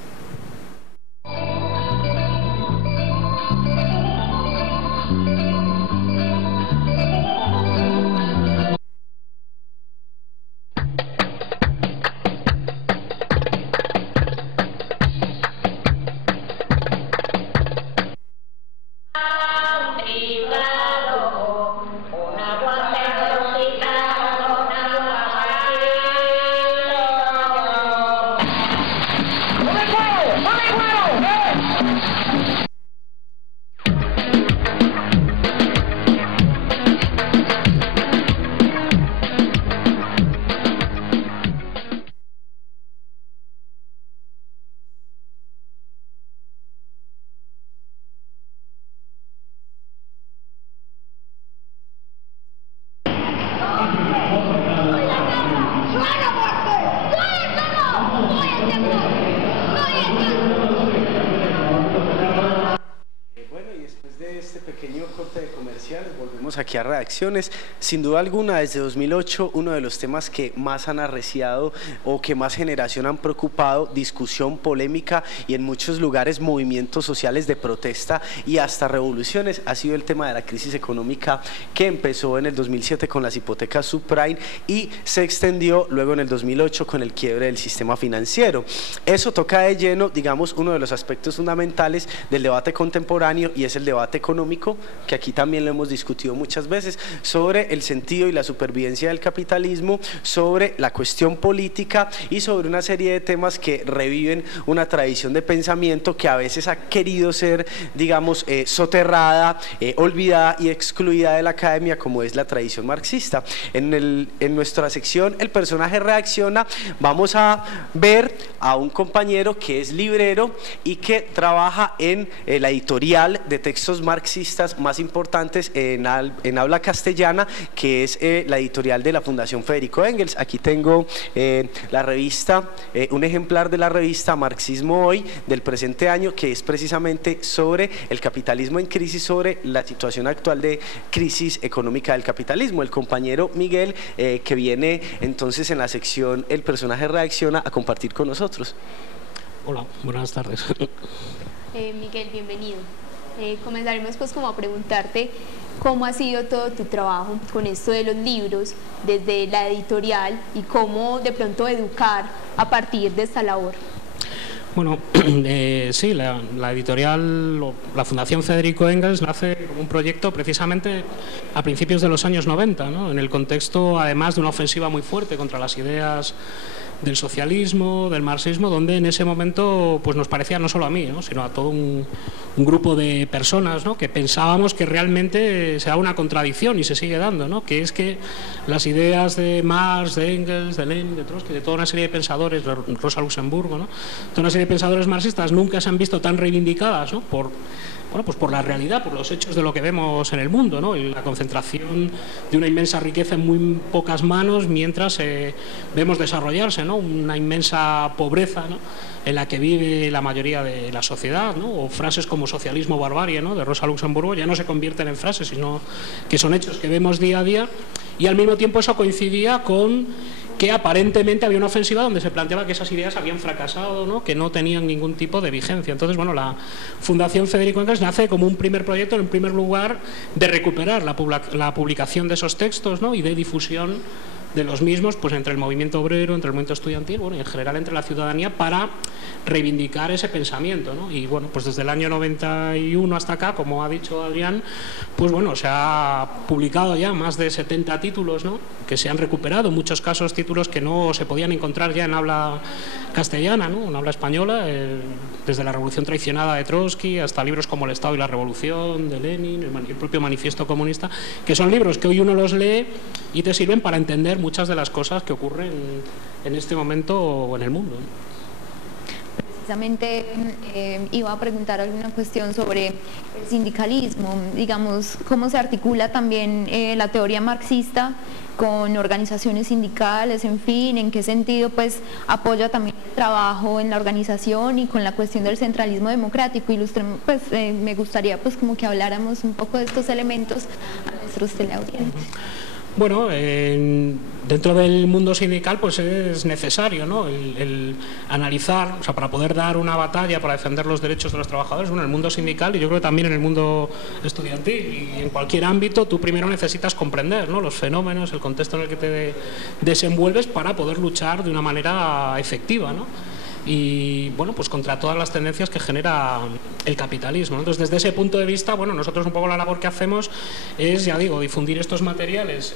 Aquí a Reacciones. Sin duda alguna, desde 2008, uno de los temas que más han arreciado o que más generación han preocupado, discusión, polémica y en muchos lugares movimientos sociales de protesta y hasta revoluciones, ha sido el tema de la crisis económica que empezó en el 2007 con las hipotecas subprime y se extendió luego en el 2008 con el quiebre del sistema financiero. Eso toca de lleno, digamos, uno de los aspectos fundamentales del debate contemporáneo, y es el debate económico, que aquí también lo hemos discutido muchas veces, sobre el sentido y la supervivencia del capitalismo, sobre la cuestión política y sobre una serie de temas que reviven una tradición de pensamiento que a veces ha querido ser, digamos, soterrada, olvidada y excluida de la academia, como es la tradición marxista. En nuestra sección El personaje reacciona, vamos a ver a un compañero que es librero y que trabaja en la editorial de textos marxistas más importantes en habla castellana, que es la editorial de la Fundación Federico Engels. Aquí tengo la revista, un ejemplar de la revista Marxismo Hoy del presente año, que es precisamente sobre el capitalismo en crisis, sobre la situación actual de crisis económica del capitalismo. El compañero Miguel, que viene entonces en la sección El personaje reacciona, a compartir con nosotros. Hola, buenas tardes. Miguel, bienvenido. Comenzaremos pues como a preguntarte cómo ha sido todo tu trabajo con esto de los libros desde la editorial y cómo de pronto educar a partir de esta labor. Bueno, sí, la editorial, la Fundación Federico Engels nace como un proyecto precisamente a principios de los años 90, ¿no? En el contexto además de una ofensiva muy fuerte contra las ideas del socialismo, del marxismo, donde en ese momento pues nos parecía, no solo a mí, ¿no?, sino a todo un grupo de personas, ¿no?, que pensábamos que realmente se da una contradicción, y se sigue dando, ¿no?, que es que las ideas de Marx, de Engels, de Lenin, de Trotsky, de toda una serie de pensadores, Rosa Luxemburgo, ¿no?, toda una serie de pensadores marxistas nunca se han visto tan reivindicadas, ¿no?, por la realidad, por los hechos de lo que vemos en el mundo, ¿no?, la concentración de una inmensa riqueza en muy pocas manos, mientras vemos desarrollarse, ¿no?, una inmensa pobreza, ¿no?, en la que vive la mayoría de la sociedad, ¿no?, o frases como socialismo o barbarie, ¿no?, de Rosa Luxemburgo ya no se convierten en frases, sino que son hechos que vemos día a día, y al mismo tiempo eso coincidía con que aparentemente había una ofensiva donde se planteaba que esas ideas habían fracasado, ¿no?, que no tenían ningún tipo de vigencia. Entonces, bueno, la Fundación Federico Engels nace como un primer proyecto, en primer lugar, de recuperar la publicación de esos textos, ¿no?, y de difusión de los mismos, pues entre el movimiento obrero, entre el movimiento estudiantil, bueno, y en general entre la ciudadanía, para reivindicar ese pensamiento, ¿no? Y bueno, pues desde el año 91 hasta acá, como ha dicho Adrián, pues bueno, se ha publicado ya más de 70 títulos, ¿no?, que se han recuperado, en muchos casos títulos que no se podían encontrar ya en habla castellana, ¿no?, en habla española, desde la Revolución Traicionada de Trotsky hasta libros como El Estado y la Revolución de Lenin, el propio Manifiesto Comunista, que son libros que hoy uno los lee y te sirven para entender muchas de las cosas que ocurren en este momento en el mundo, ¿no? Precisamente iba a preguntar alguna cuestión sobre el sindicalismo, digamos, cómo se articula también la teoría marxista con organizaciones sindicales, en fin, en qué sentido pues apoya también el trabajo en la organización y con la cuestión del centralismo democrático. Pues me gustaría pues como que habláramos un poco de estos elementos a nuestros teleaudientes. Bueno, dentro del mundo sindical pues es necesario, ¿no?, el analizar, o sea, para poder dar una batalla para defender los derechos de los trabajadores, bueno, en el mundo sindical y yo creo que también en el mundo estudiantil y en cualquier ámbito, tú primero necesitas comprender, ¿no?, los fenómenos, el contexto en el que te desenvuelves para poder luchar de una manera efectiva, ¿no?, y bueno, pues contra todas las tendencias que genera el capitalismo, ¿no? Entonces, desde ese punto de vista, bueno, nosotros un poco la labor que hacemos es, ya digo, difundir estos materiales,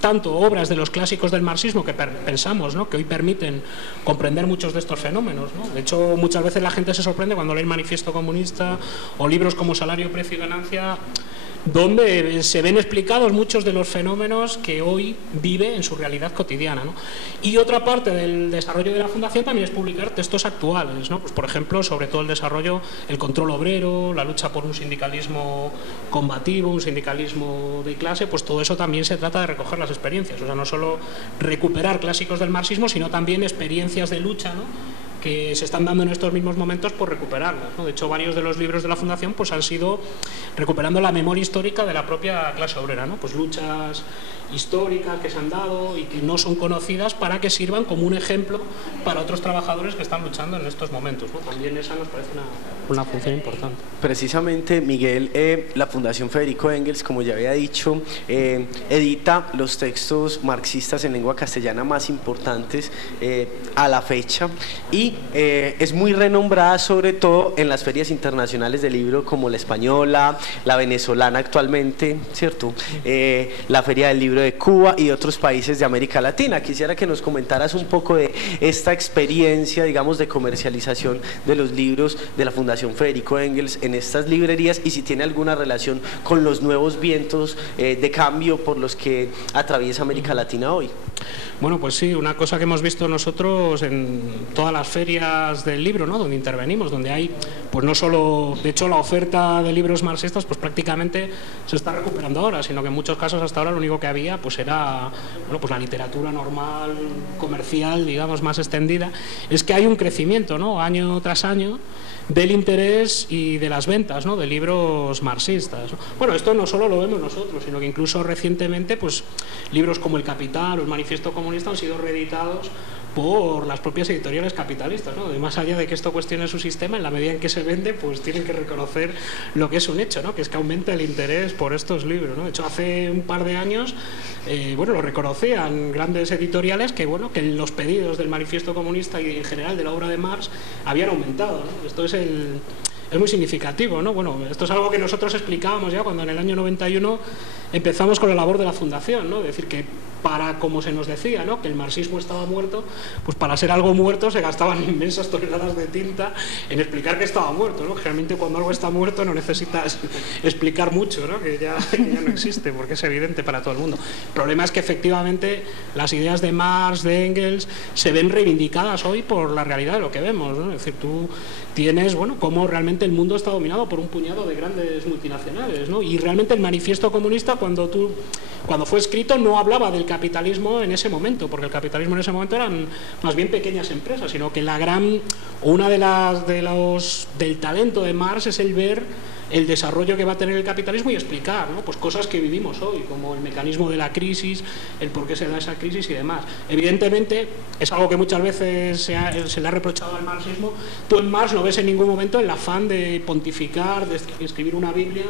tanto obras de los clásicos del marxismo que pensamos, ¿no?, que hoy permiten comprender muchos de estos fenómenos, ¿no? De hecho, muchas veces la gente se sorprende cuando lee el Manifiesto Comunista o libros como Salario, Precio y Ganancia, donde se ven explicados muchos de los fenómenos que hoy vive en su realidad cotidiana, ¿no? Y otra parte del desarrollo de la Fundación también es publicar textos actuales, ¿no? Pues, por ejemplo, sobre todo el desarrollo, el control obrero, la lucha por un sindicalismo combativo, un sindicalismo de clase, pues todo eso también se trata de recoger las experiencias, o sea, no solo recuperar clásicos del marxismo, sino también experiencias de lucha, ¿no?, que se están dando en estos mismos momentos por recuperarlas, ¿no? De hecho, varios de los libros de la Fundación pues han sido recuperando la memoria histórica de la propia clase obrera, ¿no? Pues luchas históricas que se han dado y que no son conocidas para que sirvan como un ejemplo para otros trabajadores que están luchando en estos momentos, ¿no? También esa nos parece una función importante. Precisamente, Miguel, la Fundación Federico Engels, como ya había dicho, edita los textos marxistas en lengua castellana más importantes a la fecha y es muy renombrada sobre todo en las ferias internacionales del libro como la española, la venezolana actualmente, ¿cierto? La Feria del Libro de Cuba y otros países de América Latina. Quisiera que nos comentaras un poco de esta experiencia, digamos, de comercialización de los libros de la Fundación Federico Engels en estas librerías y si tiene alguna relación con los nuevos vientos de cambio por los que atraviesa América Latina hoy. Bueno, pues sí, una cosa que hemos visto nosotros en todas las ferias del libro, ¿no?, donde intervenimos, donde hay, pues no solo, de hecho la oferta de libros marxistas pues prácticamente se está recuperando ahora, sino que en muchos casos hasta ahora lo único que había pues era, bueno, pues la literatura normal, comercial, digamos, más extendida. Es que hay un crecimiento, ¿no?, año tras año, del interés y de las ventas, ¿no?, de libros marxistas, ¿no? Bueno, esto no solo lo vemos nosotros, sino que incluso recientemente pues libros como El Capital o El Manifiesto Comunista han sido reeditados por las propias editoriales capitalistas, ¿no? Más allá de que esto cuestione su sistema, en la medida en que se vende, pues tienen que reconocer lo que es un hecho, ¿no?, que es que aumenta el interés por estos libros, ¿no? De hecho, hace un par de años, bueno, lo reconocían grandes editoriales que, bueno, que los pedidos del Manifiesto Comunista y en general de la obra de Marx habían aumentado, ¿no? Esto es muy significativo, ¿no? Bueno, esto es algo que nosotros explicábamos ya cuando en el año 91 empezamos con la labor de la Fundación, ¿no? Es decir, que para, como se nos decía, ¿no?, que el marxismo estaba muerto, pues para ser algo muerto se gastaban inmensas toneladas de tinta en explicar que estaba muerto, ¿no? Generalmente cuando algo está muerto no necesitas explicar mucho, ¿no?, que ya no existe, porque es evidente para todo el mundo. El problema es que efectivamente las ideas de Marx, de Engels, se ven reivindicadas hoy por la realidad de lo que vemos, ¿no? Es decir, tú tienes, bueno, cómo realmente el mundo está dominado por un puñado de grandes multinacionales, ¿no? Y realmente el Manifiesto Comunista, cuando fue escrito, no hablaba del capitalismo en ese momento, porque el capitalismo en ese momento eran más bien pequeñas empresas, sino que una del talento de Marx es el ver el desarrollo que va a tener el capitalismo y explicar, ¿no?, pues cosas que vivimos hoy, como el mecanismo de la crisis, el por qué se da esa crisis y demás. Evidentemente, es algo que muchas veces se le ha reprochado al marxismo. Tú en Marx no ves en ningún momento el afán de pontificar, de escribir una Biblia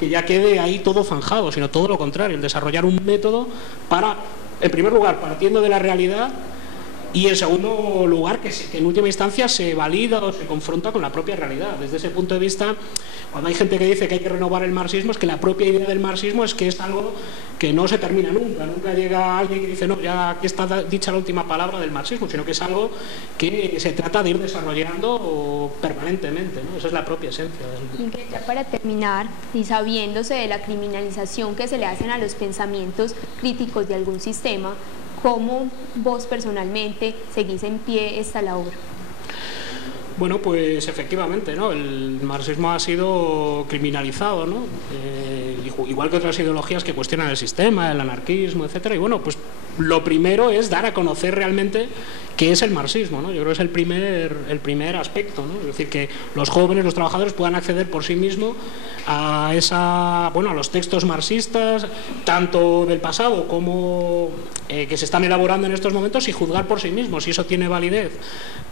que ya quede ahí todo zanjado, sino todo lo contrario, el desarrollar un método para, en primer lugar, partiendo de la realidad, y en segundo lugar, que en última instancia se valida o se confronta con la propia realidad. Desde ese punto de vista, cuando hay gente que dice que hay que renovar el marxismo, es que la propia idea del marxismo es que es algo que no se termina nunca. Nunca llega alguien que dice, no, ya aquí está dicha la última palabra del marxismo, sino que es algo que se trata de ir desarrollando permanentemente, ¿no? Esa es la propia esencia. Y ya para terminar, y sabiéndose de la criminalización que se le hacen a los pensamientos críticos de algún sistema, ¿cómo vos personalmente seguís en pie esta labor? Bueno, pues efectivamente, ¿no?, el marxismo ha sido criminalizado, ¿no?, igual que otras ideologías que cuestionan el sistema, el anarquismo, etcétera, y bueno, pues lo primero es dar a conocer realmente qué es el marxismo, ¿no? Yo creo que es el primer aspecto, ¿no? Es decir, que los jóvenes, los trabajadores puedan acceder por sí mismos a a los textos marxistas, tanto del pasado como que se están elaborando en estos momentos, y juzgar por sí mismos si eso tiene validez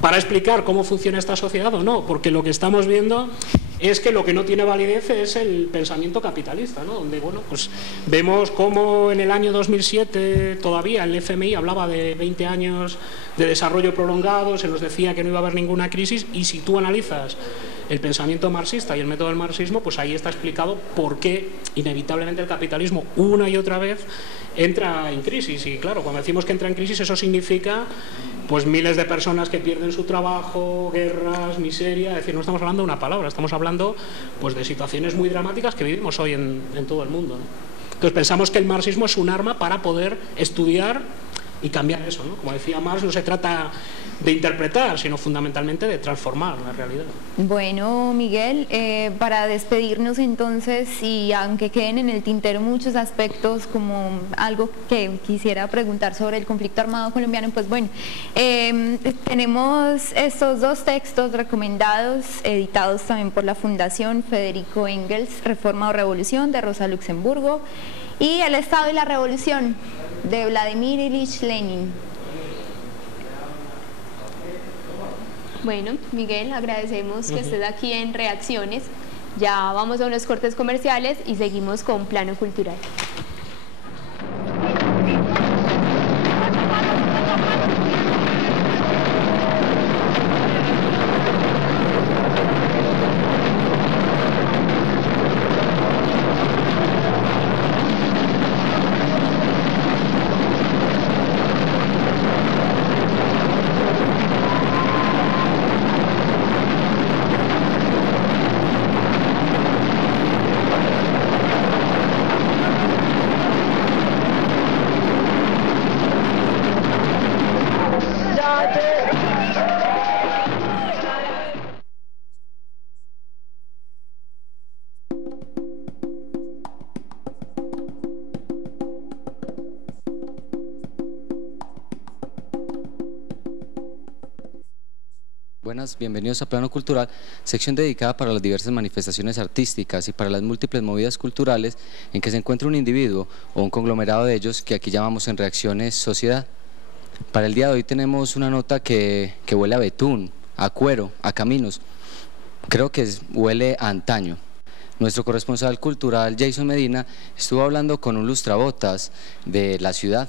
para explicar cómo funciona esta sociedad o no, porque lo que estamos viendo es que lo que no tiene validez es el pensamiento capitalista, ¿no? Donde, bueno, pues vemos cómo en el año 2007 todavía el FMI hablaba de 20 años de desarrollo prolongado, se nos decía que no iba a haber ninguna crisis, y si tú analizas el pensamiento marxista y el método del marxismo, pues ahí está explicado por qué inevitablemente el capitalismo una y otra vez entra en crisis. Y claro, cuando decimos que entra en crisis, eso significa pues miles de personas que pierden su trabajo, guerras, miseria. Es decir, no estamos hablando de una palabra, estamos hablando pues de situaciones muy dramáticas que vivimos hoy en todo el mundo, ¿no? Entonces pensamos que el marxismo es un arma para poder estudiar y cambiar eso, ¿no? Como decía Marx, no se trata de interpretar, sino fundamentalmente de transformar la realidad. Bueno, Miguel, para despedirnos entonces, y aunque queden en el tintero muchos aspectos, como algo que quisiera preguntar sobre el conflicto armado colombiano, pues bueno, tenemos estos dos textos recomendados, editados también por la Fundación Federico Engels, Reforma o Revolución, de Rosa Luxemburgo, y El Estado y la Revolución, de Vladimir Ilich Lenin. Bueno, Miguel, agradecemos que estés aquí en Reacciones. Ya vamos a unos cortes comerciales y seguimos con Plano Cultural. Buenas, bienvenidos a Plano Cultural, sección dedicada para las diversas manifestaciones artísticas y para las múltiples movidas culturales en que se encuentra un individuo o un conglomerado de ellos que aquí llamamos en Reacciones Sociedad. Para el día de hoy tenemos una nota que huele a betún, a cuero, a caminos, creo que huele a antaño. Nuestro corresponsal cultural Jason Medina estuvo hablando con un lustrabotas de la ciudad,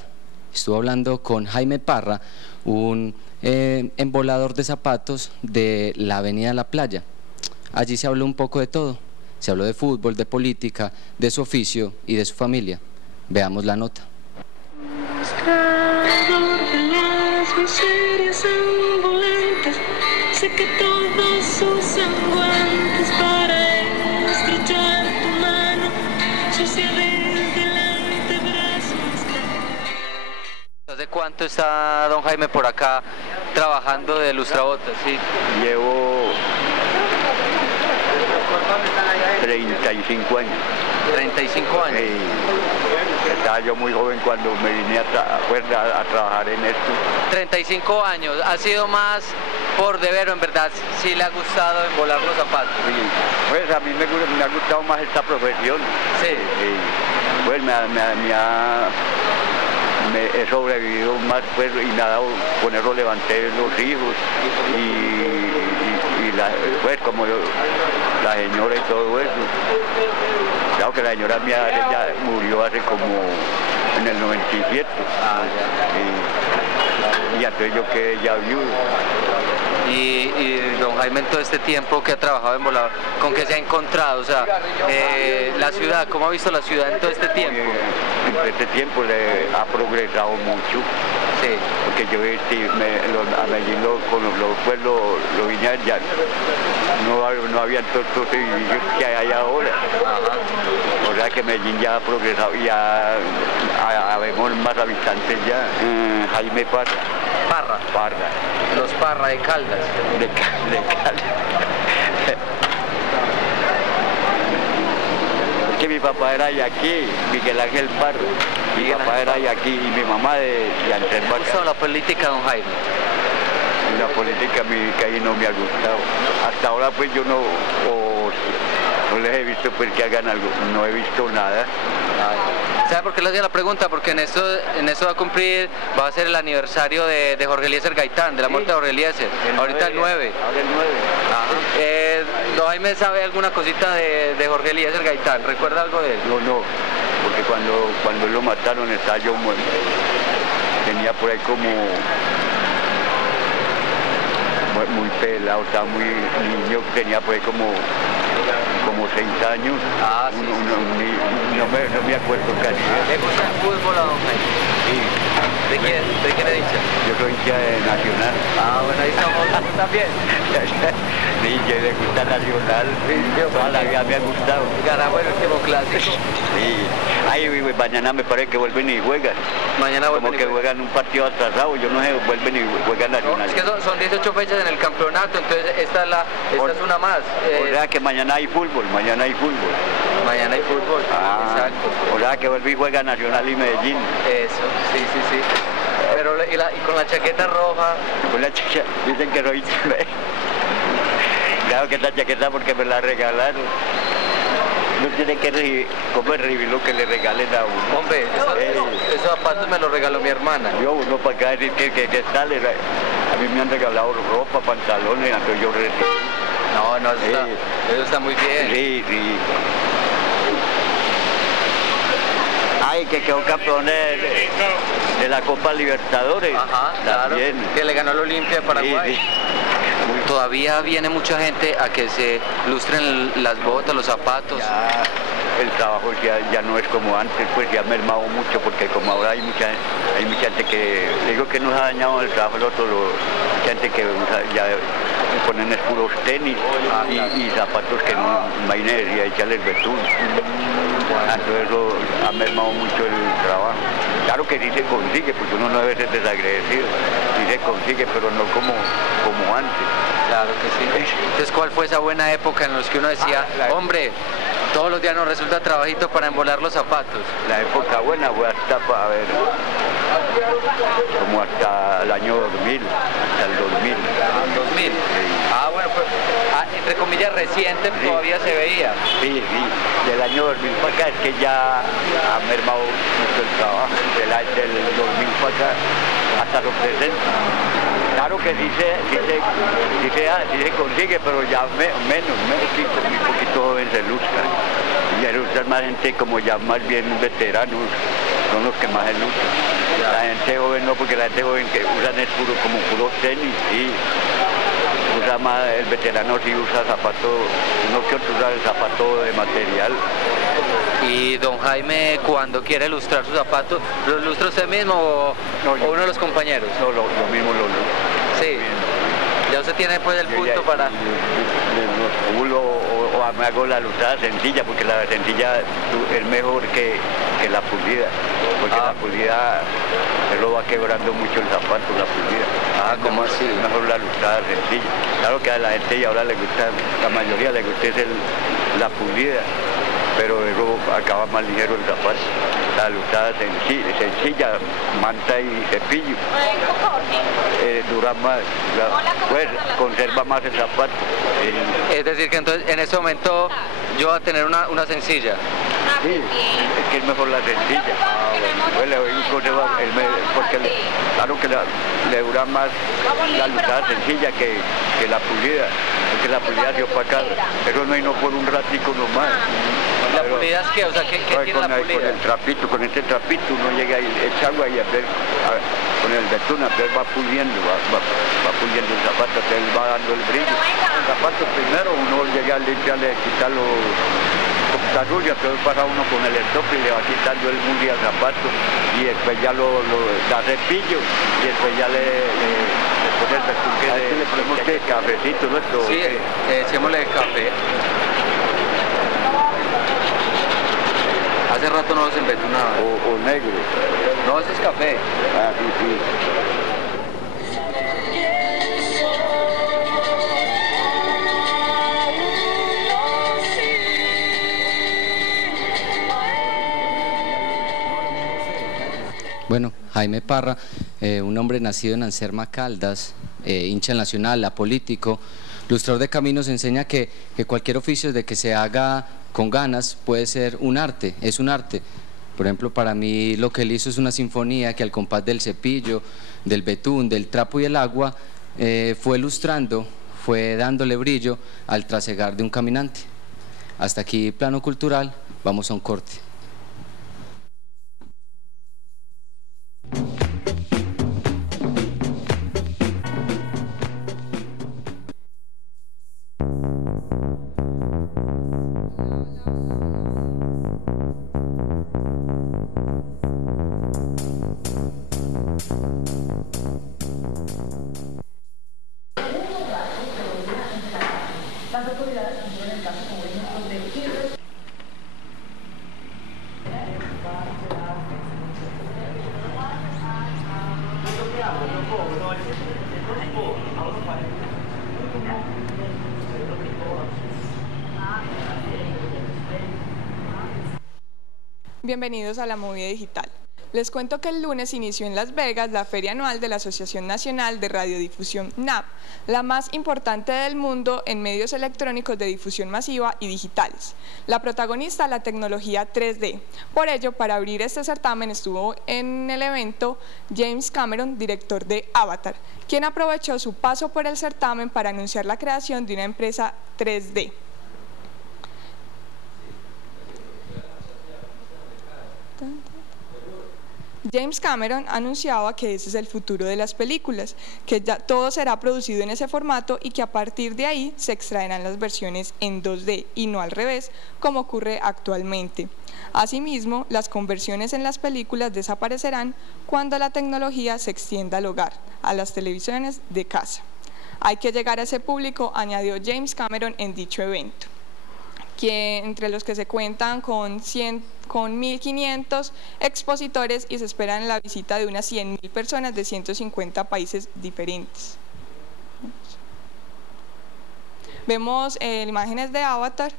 estuvo hablando con Jaime Parra, un embolador de zapatos de la avenida La Playa. Allí se habló un poco de todo, se habló de fútbol, de política, de su oficio y de su familia. Veamos la nota. Sé que todos usan guantes para estrechar tu mano, sucia desde el antebrazo. ¿Hace cuánto está don Jaime por acá trabajando de lustrabotas? Sí. Llevo 35 años. 35 años. Estaba yo muy joven cuando me vine a trabajar en esto. 35 años. ¿Ha sido más por deber o en verdad sí le ha gustado embolar los zapatos? Sí. Pues a mí me ha gustado más esta profesión. Sí. Pues he sobrevivido más, pues, y me ha dado, con eso levanté los hijos pues como la señora y todo eso. Claro que la señora mía ya murió hace como en el 97. Y entonces yo quedé ya viudo. Y don Jaime, en todo este tiempo que ha trabajado en volador, ¿con qué se ha encontrado? O sea, la ciudad, ¿cómo ha visto la ciudad en todo este tiempo? En todo este tiempo ha progresado mucho. Sí. Porque yo a Medellín lo vine allá, no había todos estos edificios que hay ahora. Ajá. O sea que Medellín ya ha progresado, ya habemos más habitantes ya. Jaime Parra. Parra. Los Parra de Caldas. De Caldas. que mi papá era de aquí, Miguel Ángel Parro. Mi papá era de aquí y mi mamá de Andrés ¿Cómo Bacán. la política, don Jaime? La política que ahí no me ha gustado. Hasta ahora pues yo no les he visto pues que hagan algo, no he visto nada. ¿Sabe por qué le hacía la pregunta? Porque en eso va a ser el aniversario de Jorge Eliezer Gaitán, de la muerte de Jorge Eliezer, ahorita el 9. Ahora el 9. Ajá. ¿Don Jaime sabe alguna cosita de Jorge Eliezer Gaitán? ¿Recuerda algo de él? No, porque cuando lo mataron estaba yo muerto. Tenía por ahí como muy pelado, estaba muy niño, tenía por ahí como 6 años. Ah, sí, no me acuerdo casi. ¿Le gusta el fútbol a don Jaime? Sí. ¿De quién es hincha? Yo soy hincha de Nacional. Ah, bueno, ahí estamos también. Sí, yo le gusta Nacional. Toda la vida me ha gustado. Ganamos el último clásico. Sí. Ay, mañana me parece que vuelven y juegan. Mañana vuelven como que juegan un partido atrasado, yo no sé, vuelven y juegan Nacional. No, es que son 18 fechas en el campeonato, entonces esta es una más. O sea que mañana hay fútbol, Mañana hay fútbol, exacto. O sea que vuelve y juega Nacional y Medellín. Eso, sí. Pero y con la chaqueta roja. Con la chaqueta, dicen que soy... Claro que esta chaqueta porque me la regalaron. No tiene que recibir lo que le regalen a uno. Hombre, esos zapatos me los regaló mi hermana. Yo uno para acá decir que sale. A mí me han regalado ropa, pantalones, entonces yo recibo. No, eso está muy bien. Sí. Ay, que quedó campeón de la Copa Libertadores. Ajá, claro. Que le ganó el Olimpia de Paraguay. Sí. Todavía viene mucha gente a que se lustren las botas, los zapatos. Ya, el trabajo ya no es como antes, pues ya ha mermado mucho, porque como ahora hay mucha gente que, digo que nos ha dañado el trabajo, mucha gente que usa, ya ponen es puros tenis y zapatos que no hay necesidad de echarles betún. Entonces eso ha mermado mucho el trabajo. Claro que sí se consigue, porque uno no debe ser desagradecido, sí se consigue, pero no como antes. Claro que sí. Entonces, ¿cuál fue esa buena época en la que uno decía, hombre, todos los días nos resulta trabajito para embolar los zapatos? La época buena fue hasta, como hasta el año 2000, hasta el 2000. ¿2000? Sí. Ah, bueno, pues, entre comillas reciente, sí. Todavía se veía. Sí, del año 2000 para acá es que ya ha mermado mucho el trabajo, del 2000 para acá hasta los presentes. Claro que sí se consigue, pero ya menos, muy poquito joven se lucha. Y ya luchan más gente como ya más bien veteranos, son los que más se luchan. La gente joven no, porque la gente joven que usan es como puro tenis, sí. Usa más, el veterano sí usa zapatos, uno que otro usa el zapato de material. Y don Jaime, cuando quiere lustrar sus zapatos, ¿los lustra usted mismo o uno de los compañeros? No, lo mismo lo lustro. Sí. Ya usted tiene pues el punto para... O me hago la lustrada sencilla, porque la sencilla es mejor que la pulida, porque la pulida eso va quebrando mucho el zapato, la pulida. Ah, ¿cómo así? Es mejor la lustrada sencilla. Claro que a la gente y ahora le gusta, la mayoría le gusta es la pulida, pero luego acaba más ligero el zapato. La lustrada sencilla, manta y cepillo, dura más, pues conserva más el zapato. Es decir, que entonces en ese momento yo voy a tener una sencilla. Sí, es que es mejor la sencilla. Pues le doy un consejo, porque claro que le dura más la lustrada sencilla que la pulida, porque la pulida se opaca, pero no por un ratico nomás. ¿La pulida es qué? O sea, ¿qué tiene la pulida? Con el trapito, con este trapito uno llega y echa agua y con el betún va puliendo, va puliendo el zapato, se va dando el brillo. El zapato primero uno llega a limpiarle, quitarlo la suya, entonces pasa uno con el estope y le va quitando el mugre al zapato y después ya lo da cepillo y después ya le pone el betún que le ponemos que cafecito, ¿no? Sí, echémosle café. Hace rato no los embetunaba. O negro. No, ese es café. Ah, sí. Bueno, Jaime Parra, un hombre nacido en Anserma Caldas, hincha en Nacional, apolítico, lustrador de caminos, enseña que cualquier oficio de que se haga con ganas puede ser un arte, es un arte. Por ejemplo, para mí lo que él hizo es una sinfonía que al compás del cepillo, del betún, del trapo y el agua, fue lustrando, fue dándole brillo al trasegar de un caminante. Hasta aquí Plano Cultural, vamos a un corte. Bienvenidos a la movida digital. Les cuento que el lunes inició en Las Vegas la feria anual de la Asociación Nacional de Radiodifusión NAP, la más importante del mundo en medios electrónicos de difusión masiva y digitales. La protagonista, la tecnología 3D. Por ello, para abrir este certamen estuvo en el evento James Cameron, director de Avatar, quien aprovechó su paso por el certamen para anunciar la creación de una empresa 3D. James Cameron anunciaba que ese es el futuro de las películas, que ya todo será producido en ese formato y que a partir de ahí se extraerán las versiones en 2D y no al revés, como ocurre actualmente. Asimismo, las conversiones en las películas desaparecerán cuando la tecnología se extienda al hogar, a las televisiones de casa. Hay que llegar a ese público, añadió James Cameron en dicho evento, que entre los que se cuentan con 1.500 expositores y se esperan la visita de unas 100.000 personas de 150 países diferentes. Vemos imágenes de Avatar,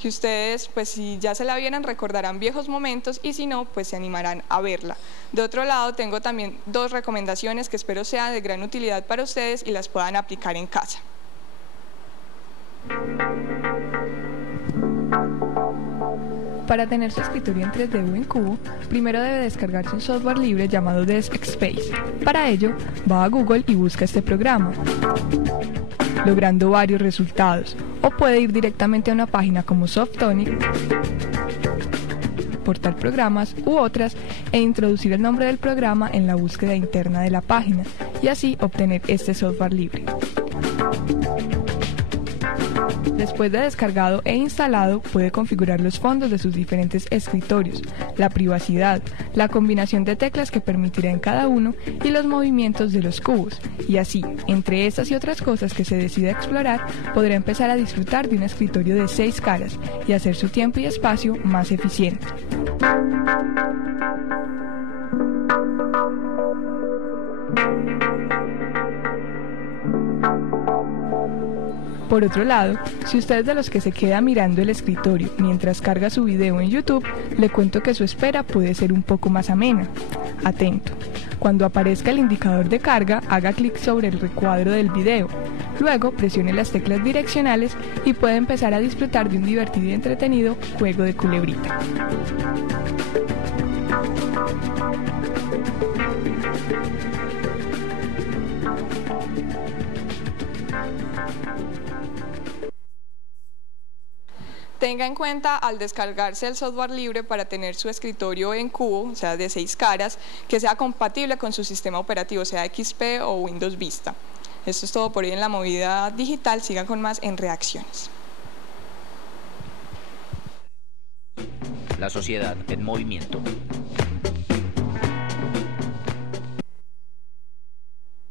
que ustedes, pues si ya se la vieron, recordarán viejos momentos y si no, pues se animarán a verla. De otro lado, tengo también dos recomendaciones que espero sean de gran utilidad para ustedes y las puedan aplicar en casa. Para tener su escritorio en 3D o en cubo, primero debe descargarse un software libre llamado Desk Space. Para ello, va a Google y busca este programa, logrando varios resultados, o puede ir directamente a una página como Softonic, portal programas u otras, e introducir el nombre del programa en la búsqueda interna de la página, y así obtener este software libre. Después de descargado e instalado, puede configurar los fondos de sus diferentes escritorios, la privacidad, la combinación de teclas que permitirá en cada uno y los movimientos de los cubos. Y así, entre estas y otras cosas que se decida explorar, podrá empezar a disfrutar de un escritorio de 6 caras y hacer su tiempo y espacio más eficiente. Por otro lado, si usted es de los que se queda mirando el escritorio mientras carga su video en YouTube, le cuento que su espera puede ser un poco más amena. Atento. Cuando aparezca el indicador de carga, haga clic sobre el recuadro del video. Luego, presione las teclas direccionales y puede empezar a disfrutar de un divertido y entretenido juego de culebrita. Tenga en cuenta al descargarse el software libre para tener su escritorio en cubo, o sea de 6 caras, que sea compatible con su sistema operativo, sea XP o Windows Vista. Esto es todo por hoy en la movida digital, sigan con más en Reacciones. La sociedad en movimiento.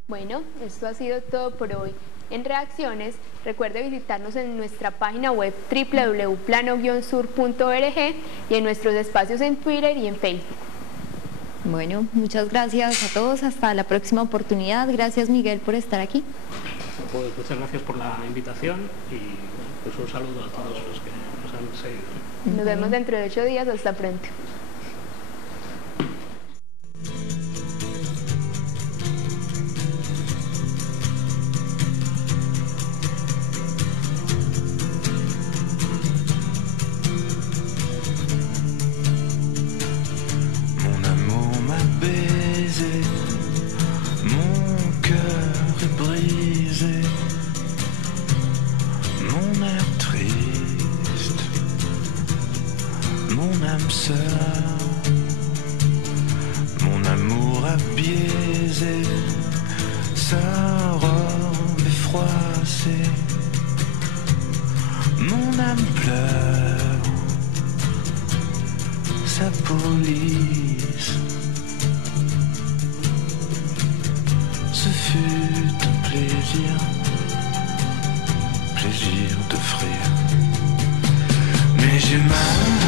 Bueno, esto ha sido todo por hoy en Reacciones. Recuerde visitarnos en nuestra página web www.plano-sur.org y en nuestros espacios en Twitter y en Facebook. Bueno, muchas gracias a todos. Hasta la próxima oportunidad. Gracias, Miguel, por estar aquí. Pues muchas gracias por la invitación y pues un saludo a todos los que nos han seguido. Nos vemos dentro de 8 días, hasta pronto. Mon amour a biaisé sa robe est froissée. Mon âme pleure sa police. Ce fut un plaisir, plaisir d'offrir. Mais j'ai mal